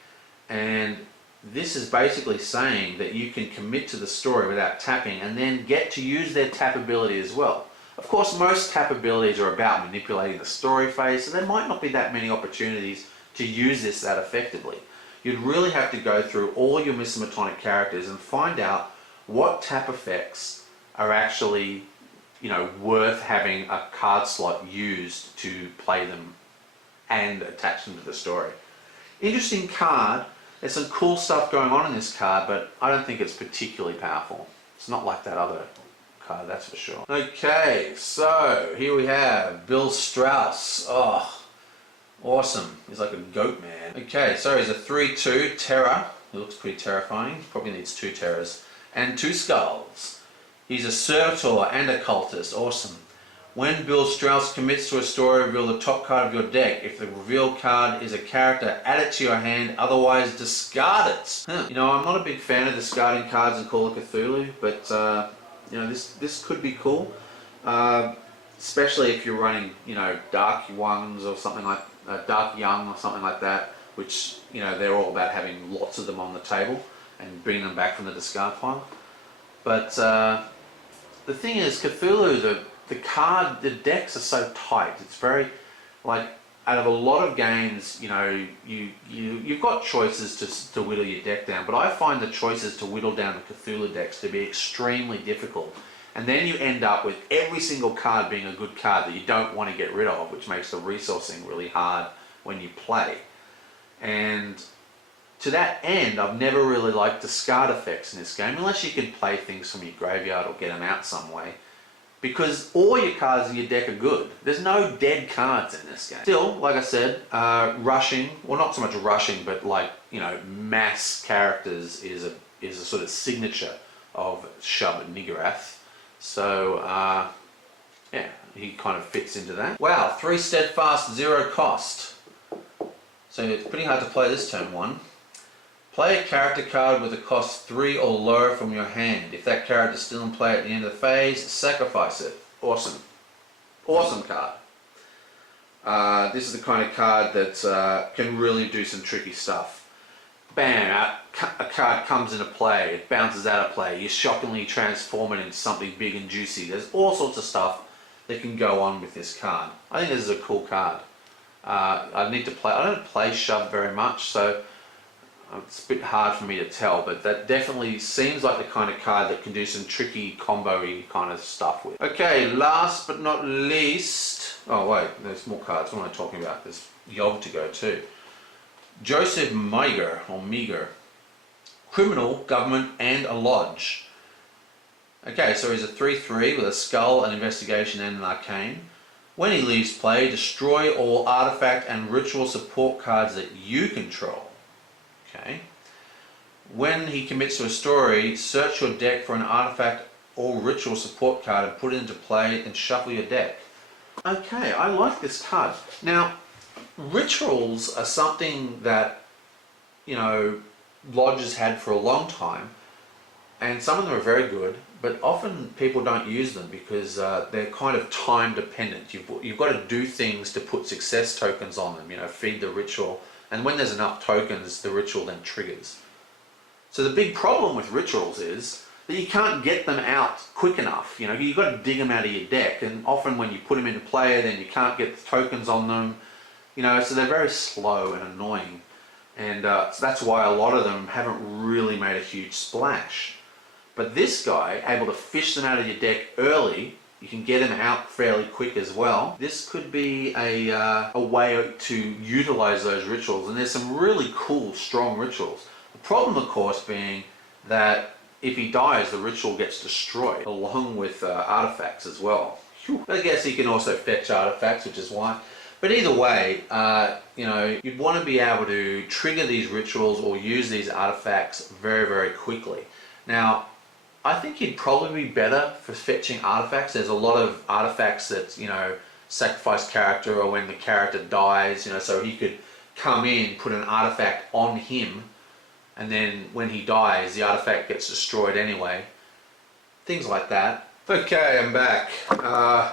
And this is basically saying that you can commit to the story without tapping and then get to use their tap ability as well. Of course, most tap abilities are about manipulating the story phase, so there might not be that many opportunities to use this that effectively. You'd really have to go through all your Miskatonic characters and find out what tap effects are actually, you know, worth having a card slot used to play them and attach them to the story. Interesting card. There's some cool stuff going on in this card, but I don't think it's particularly powerful. It's not like that other card, that's for sure. Okay, so here we have Bill Strauss. Oh, awesome. He's like a goat man. Okay, so he's a 3/2 terror. He looks pretty terrifying. Probably needs 2 terrors. And 2 skulls. He's a servitor and a cultist. Awesome. When Bill Strauss commits to a story, reveal the top card of your deck. If the revealed card is a character, add it to your hand, otherwise discard it. You know, I'm not a big fan of discarding cards in Call of Cthulhu, but you know, this could be cool. Especially if you're running, you know, Dark Ones or something like Dark Young or something like that, which, you know, they're all about having lots of them on the table and bringing them back from the discard pile. But the thing is, Cthulhu, the decks are so tight. It's very, like, out of a lot of games, you know, you've got choices to whittle your deck down, but I find the choices to whittle down the Cthulhu decks to be extremely difficult. And then you end up with every single card being a good card that you don't want to get rid of, which makes the resourcing really hard when you play. And to that end, I've never really liked discard effects in this game, unless you can play things from your graveyard or get them out some way. Because all your cards in your deck are good. There's no dead cards in this game. Still, like I said, rushing, well, not so much rushing, but like, you know, mass characters is a sort of signature of Shub-Niggurath. So, yeah, he kind of fits into that. Wow, 3 steadfast, 0 cost. So it's pretty hard to play this turn 1. Play a character card with a cost 3 or lower from your hand. If that character is still in play at the end of the phase, sacrifice it. Awesome. Awesome card. This is the kind of card that can really do some tricky stuff. Bam, a card comes into play, it bounces out of play, you shockingly transform it into something big and juicy. There's all sorts of stuff that can go on with this card. I think this is a cool card. I need to play. I don't play Shub very much, so it's a bit hard for me to tell. But that definitely seems like the kind of card that can do some tricky combo-y kind of stuff with. Okay, last but not least. Oh wait, there's more cards. What am I talking about? There's Yog to go too. Joseph Meager or Meager. Criminal, government, and a lodge. Okay, so he's a 3/3 with a skull, an investigation, and an arcane. When he leaves play, destroy all artifact and ritual support cards that you control. Okay. When he commits to a story, search your deck for an artifact or ritual support card and put it into play and shuffle your deck. Okay, I like this card. Now, rituals are something that, you know, lodges had for a long time, and some of them are very good, but often people don't use them because they're kind of time dependent. You've got to do things to put success tokens on them, you know, feed the ritual, and when there's enough tokens, the ritual then triggers. So the big problem with rituals is that you can't get them out quick enough. You know, you've got to dig them out of your deck, and often when you put them into play, then you can't get the tokens on them, you know, so they're very slow and annoying. And so that's why a lot of them haven't really made a huge splash. But this guy, able to fish them out of your deck early, you can get them out fairly quick as well. This could be a way to utilize those rituals, and there's some really cool, strong rituals. The problem, of course, being that if he dies, the ritual gets destroyed, along with artifacts as well. But I guess he can also fetch artifacts, which is why. But either way, you know, you'd want to be able to trigger these rituals or use these artifacts very, very quickly. Now, I think he'd probably be better for fetching artifacts. There's a lot of artifacts that, you know, sacrifice character or when the character dies, you know, so he could come in, put an artifact on him, and then when he dies, the artifact gets destroyed anyway. Things like that. Okay, I'm back. I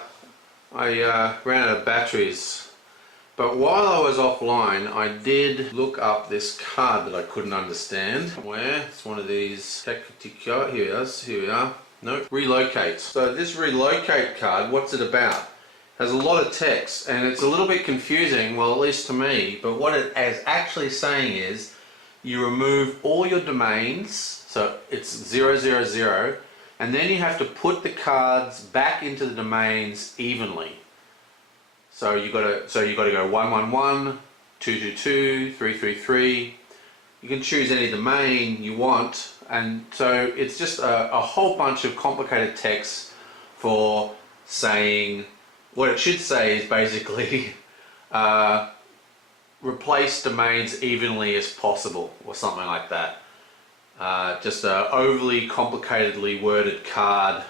ran out of batteries. But while I was offline, I did look up this card that I couldn't understand. Where? It's one of these. Here it is. Here we are. Nope. Relocate. So this relocate card, what's it about? It has a lot of text, and it's a little bit confusing, well, at least to me. But what it is actually saying is, you remove all your domains, so it's 000, and then you have to put the cards back into the domains evenly. So you got to go 111, 222, 333. You can choose any domain you want, and so it's just a whole bunch of complicated text for saying what it should say is basically replace domains evenly as possible, or something like that. Just an overly complicatedly worded card.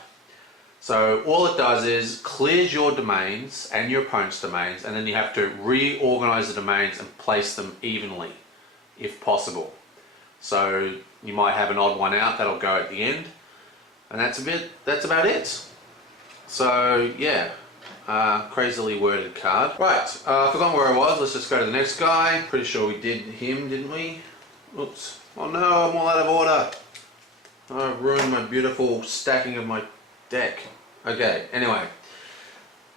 So all it does is clears your domains and your opponent's domains, and then you have to reorganize the domains and place them evenly, if possible. So you might have an odd one out that'll go at the end, and that's about it. So yeah, crazily worded card. Right, forgotten where I was. Let's just go to the next guy. Pretty sure we did him, didn't we? Oops. Oh no, I'm all out of order. I've ruined my beautiful stacking of my deck. Okay, anyway.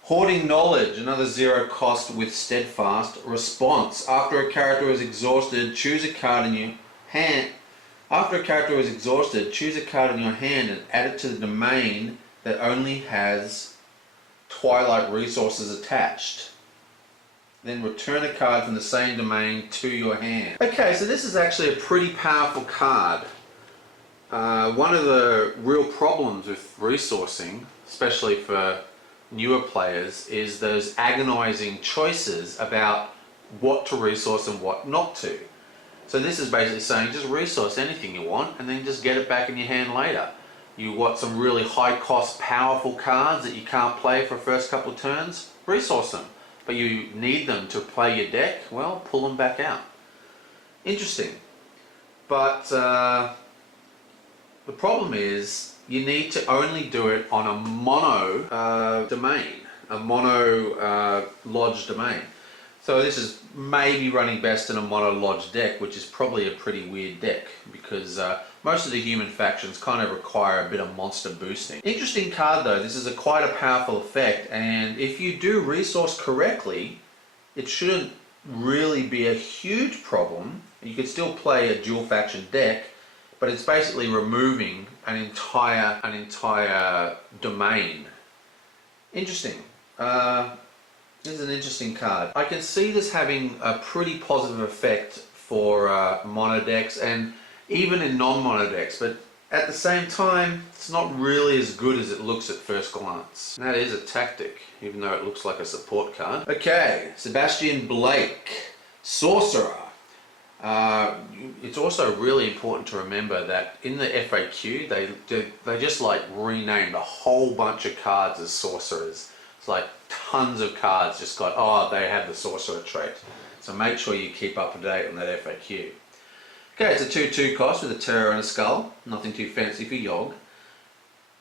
Hoarding Knowledge, another 0 cost with Steadfast. Response. After a character is exhausted, choose a card in your hand. After a character is exhausted, choose a card in your hand and add it to the domain that only has Twilight resources attached. Then return a card from the same domain to your hand. Okay, so this is actually a pretty powerful card. One of the real problems with resourcing, especially for newer players, is those agonizing choices about what to resource and what not to. So this is basically saying just resource anything you want and then just get it back in your hand later. You want some really high cost powerful cards that you can't play for the first couple of turns, resource them. But you need them to play your deck, well, pull them back out. Interesting. But the problem is you need to only do it on a mono domain, a mono lodge domain. So this is maybe running best in a mono lodge deck, which is probably a pretty weird deck because most of the human factions kind of require a bit of monster boosting. Interesting card though. This is quite a powerful effect, and if you do resource correctly, it shouldn't really be a huge problem. You could still play a dual faction deck, but it's basically removing an entire domain. Interesting. This is an interesting card. I can see this having a pretty positive effect for mono decks and even in non-mono decks, but at the same time, it's not really as good as it looks at first glance. And that is a tactic, even though it looks like a support card. Okay, Sebastian Blake, Sorcerer. It's also really important to remember that in the FAQ, they just like renamed a whole bunch of cards as sorcerers. It's like tons of cards just got, oh, they have the sorcerer trait. So make sure you keep up to date on that FAQ. Okay, it's a 2/2 cost with a terror and a skull. Nothing too fancy for Yog.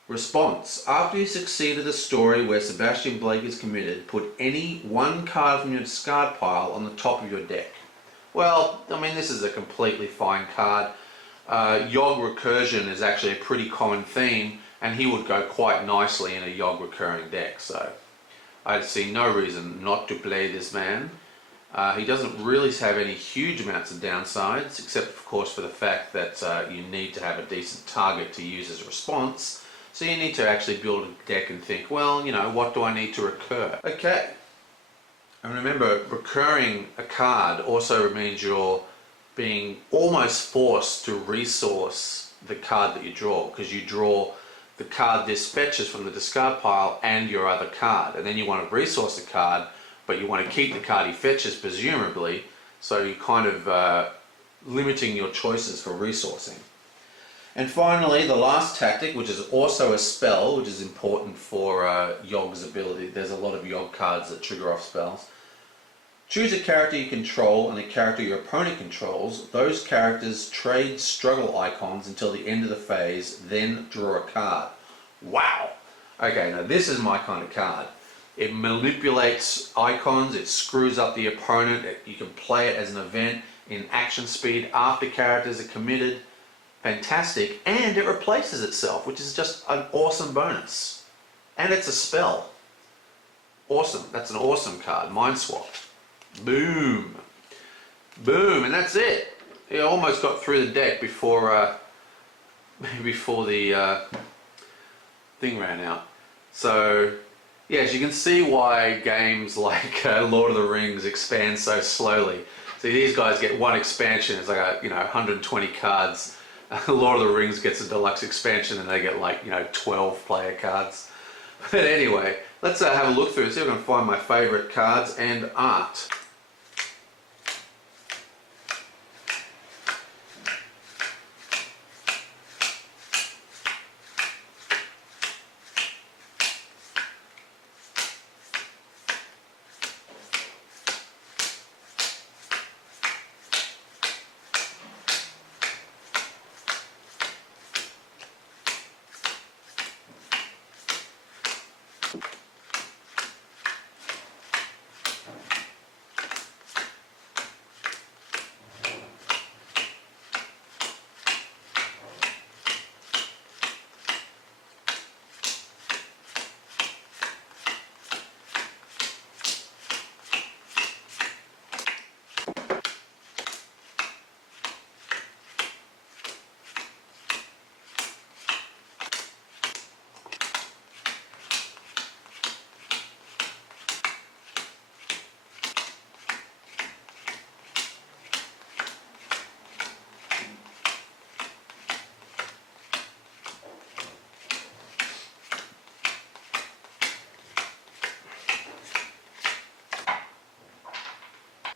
Response. After you succeeded a story where Sebastian Blake is committed, put any one card from your discard pile on the top of your deck. Well, I mean, this is a completely fine card. Yog recursion is actually a pretty common theme, and he would go quite nicely in a Yog recurring deck, so I see no reason not to play this man. He doesn't really have any huge amounts of downsides, except of course for the fact that you need to have a decent target to use as a response. So you need to actually build a deck and think, well, you know, what do I need to recur? Okay. And remember, recurring a card also means you're being almost forced to resource the card that you draw, because you draw the card this fetches from the discard pile and your other card, and then you want to resource the card, but you want to keep the card he fetches presumably, so you're kind of limiting your choices for resourcing. And finally, the last tactic, which is also a spell, which is important for Yog's ability. There's a lot of Yog cards that trigger off spells. Choose a character you control and a character your opponent controls. Those characters trade struggle icons until the end of the phase, then draw a card. Wow! Okay, now this is my kind of card. It manipulates icons, it screws up the opponent, you can play it as an event in action speed after characters are committed. Fantastic, and it replaces itself, which is just an awesome bonus. And it's a spell. Awesome, that's an awesome card. Mind Swap. Boom. Boom, and that's it. It almost got through the deck before the thing ran out. So, yes, you can see why games like Lord of the Rings expand so slowly. See, these guys get one expansion, it's like 120 cards. Lord of the Rings gets a deluxe expansion and they get 12 player cards. But anyway, let's have a look through and see if I can find my favourite cards and art.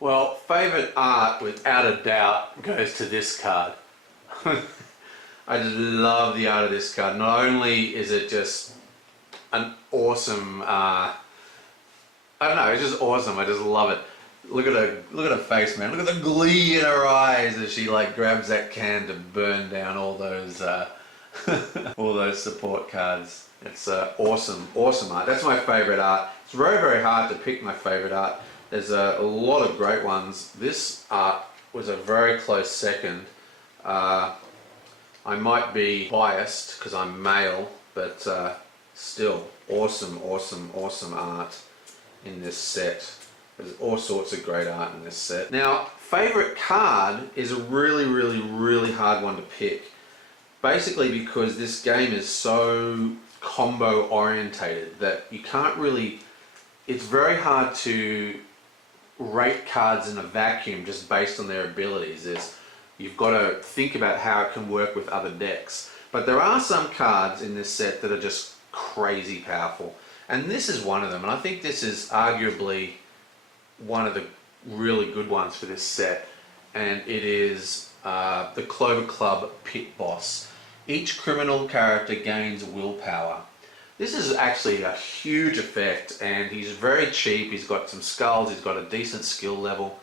Well, favourite art, without a doubt, goes to this card. I just love the art of this card. Not only is it just an awesome, I don't know, it's just awesome. I just love it. Look at her face, man. Look at the glee in her eyes as she grabs that can to burn down all those all those support cards. It's awesome art. That's my favourite art. It's very, very hard to pick my favourite art. There's a lot of great ones. This art was a very close second. I might be biased because I'm male, but still awesome art in this set. There's all sorts of great art in this set. Now, favourite card is a really hard one to pick. Basically because this game is so combo orientated that you can't really, it's very hard to rate cards in a vacuum just based on their abilities. You've got to think about how it can work with other decks. But there are some cards in this set that are just crazy powerful. And this is one of them, and I think this is arguably one of the really good ones for this set, and it is the Clover Club Pit Boss. Each criminal character gains willpower. This is actually a huge effect, and he's very cheap. He's got some skulls, he's got a decent skill level.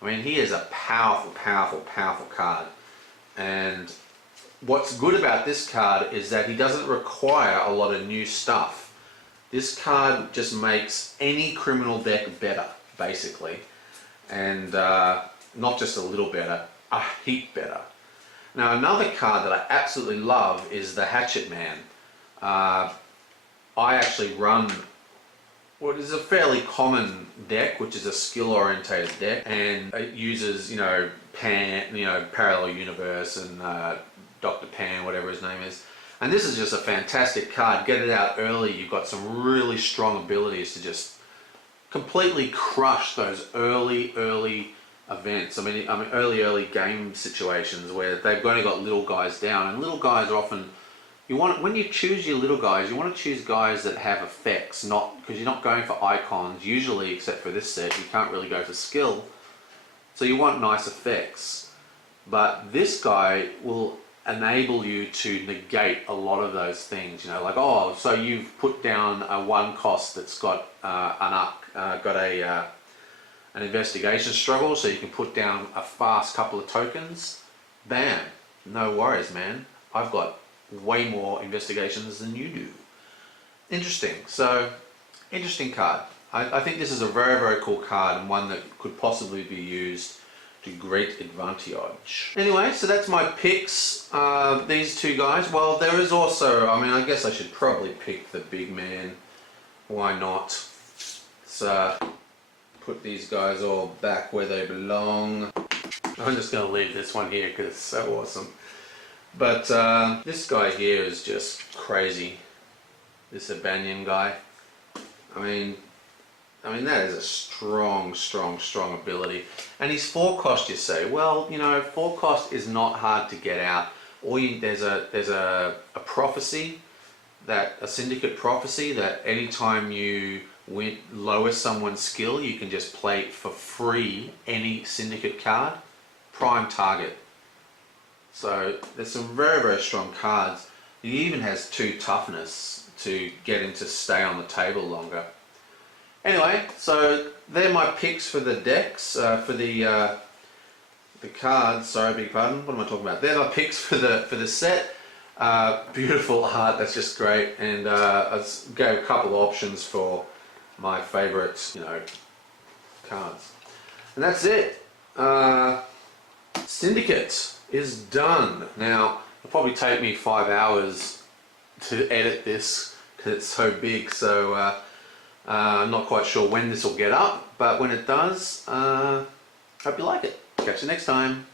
I mean, he is a powerful card. And what's good about this card is that he doesn't require a lot of new stuff. This card just makes any criminal deck better, basically. And not just a little better, a heap better. Now, another card that I absolutely love is the Hatchet Man. I actually run what is a fairly common deck, which is a skill-orientated deck, and it uses, Parallel Universe and Dr. Pan, whatever his name is. And this is just a fantastic card. Get it out early. You've got some really strong abilities to just completely crush those early events. I mean, early game situations where they've only got little guys down, and little guys are often. When you choose your little guys, you want to choose guys that have effects, not because you're not going for icons usually, except for this set. You can't really go for skill, so you want nice effects. But this guy will enable you to negate a lot of those things. Like, oh, so you've put down a 1 cost that's got an investigation struggle, so you can put down a fast couple of tokens. Bam, no worries, man. I've got way more investigations than you do. Interesting. So, interesting card. I think this is a very cool card, and one that could possibly be used to great advantage. Anyway, so that's my picks. These two guys. Well, there is also, I guess I should probably pick the big man. Why not? So, put these guys all back where they belong. I'm just going to leave this one here because it's so awesome. But this guy here is just crazy. This Abanian guy. I mean that is a strong ability. And he's 4 cost, you say. Well, 4 cost is not hard to get out. There's a prophecy, a Syndicate prophecy, that anytime you lower someone's skill, you can just play for free any Syndicate card, prime target. So there's some very strong cards. He even has 2 toughness to get him to stay on the table longer. Anyway, so they're my picks for the decks, for the cards. Sorry, beg your pardon. What am I talking about? They're my picks for the set. Beautiful art. That's just great. And I gave a couple of options for my favourite, cards. And that's it. Syndicate is done. Now, it'll probably take me 5 hours to edit this because it's so big. So I'm not quite sure when this will get up, but when it does, hope you like it. Catch you next time.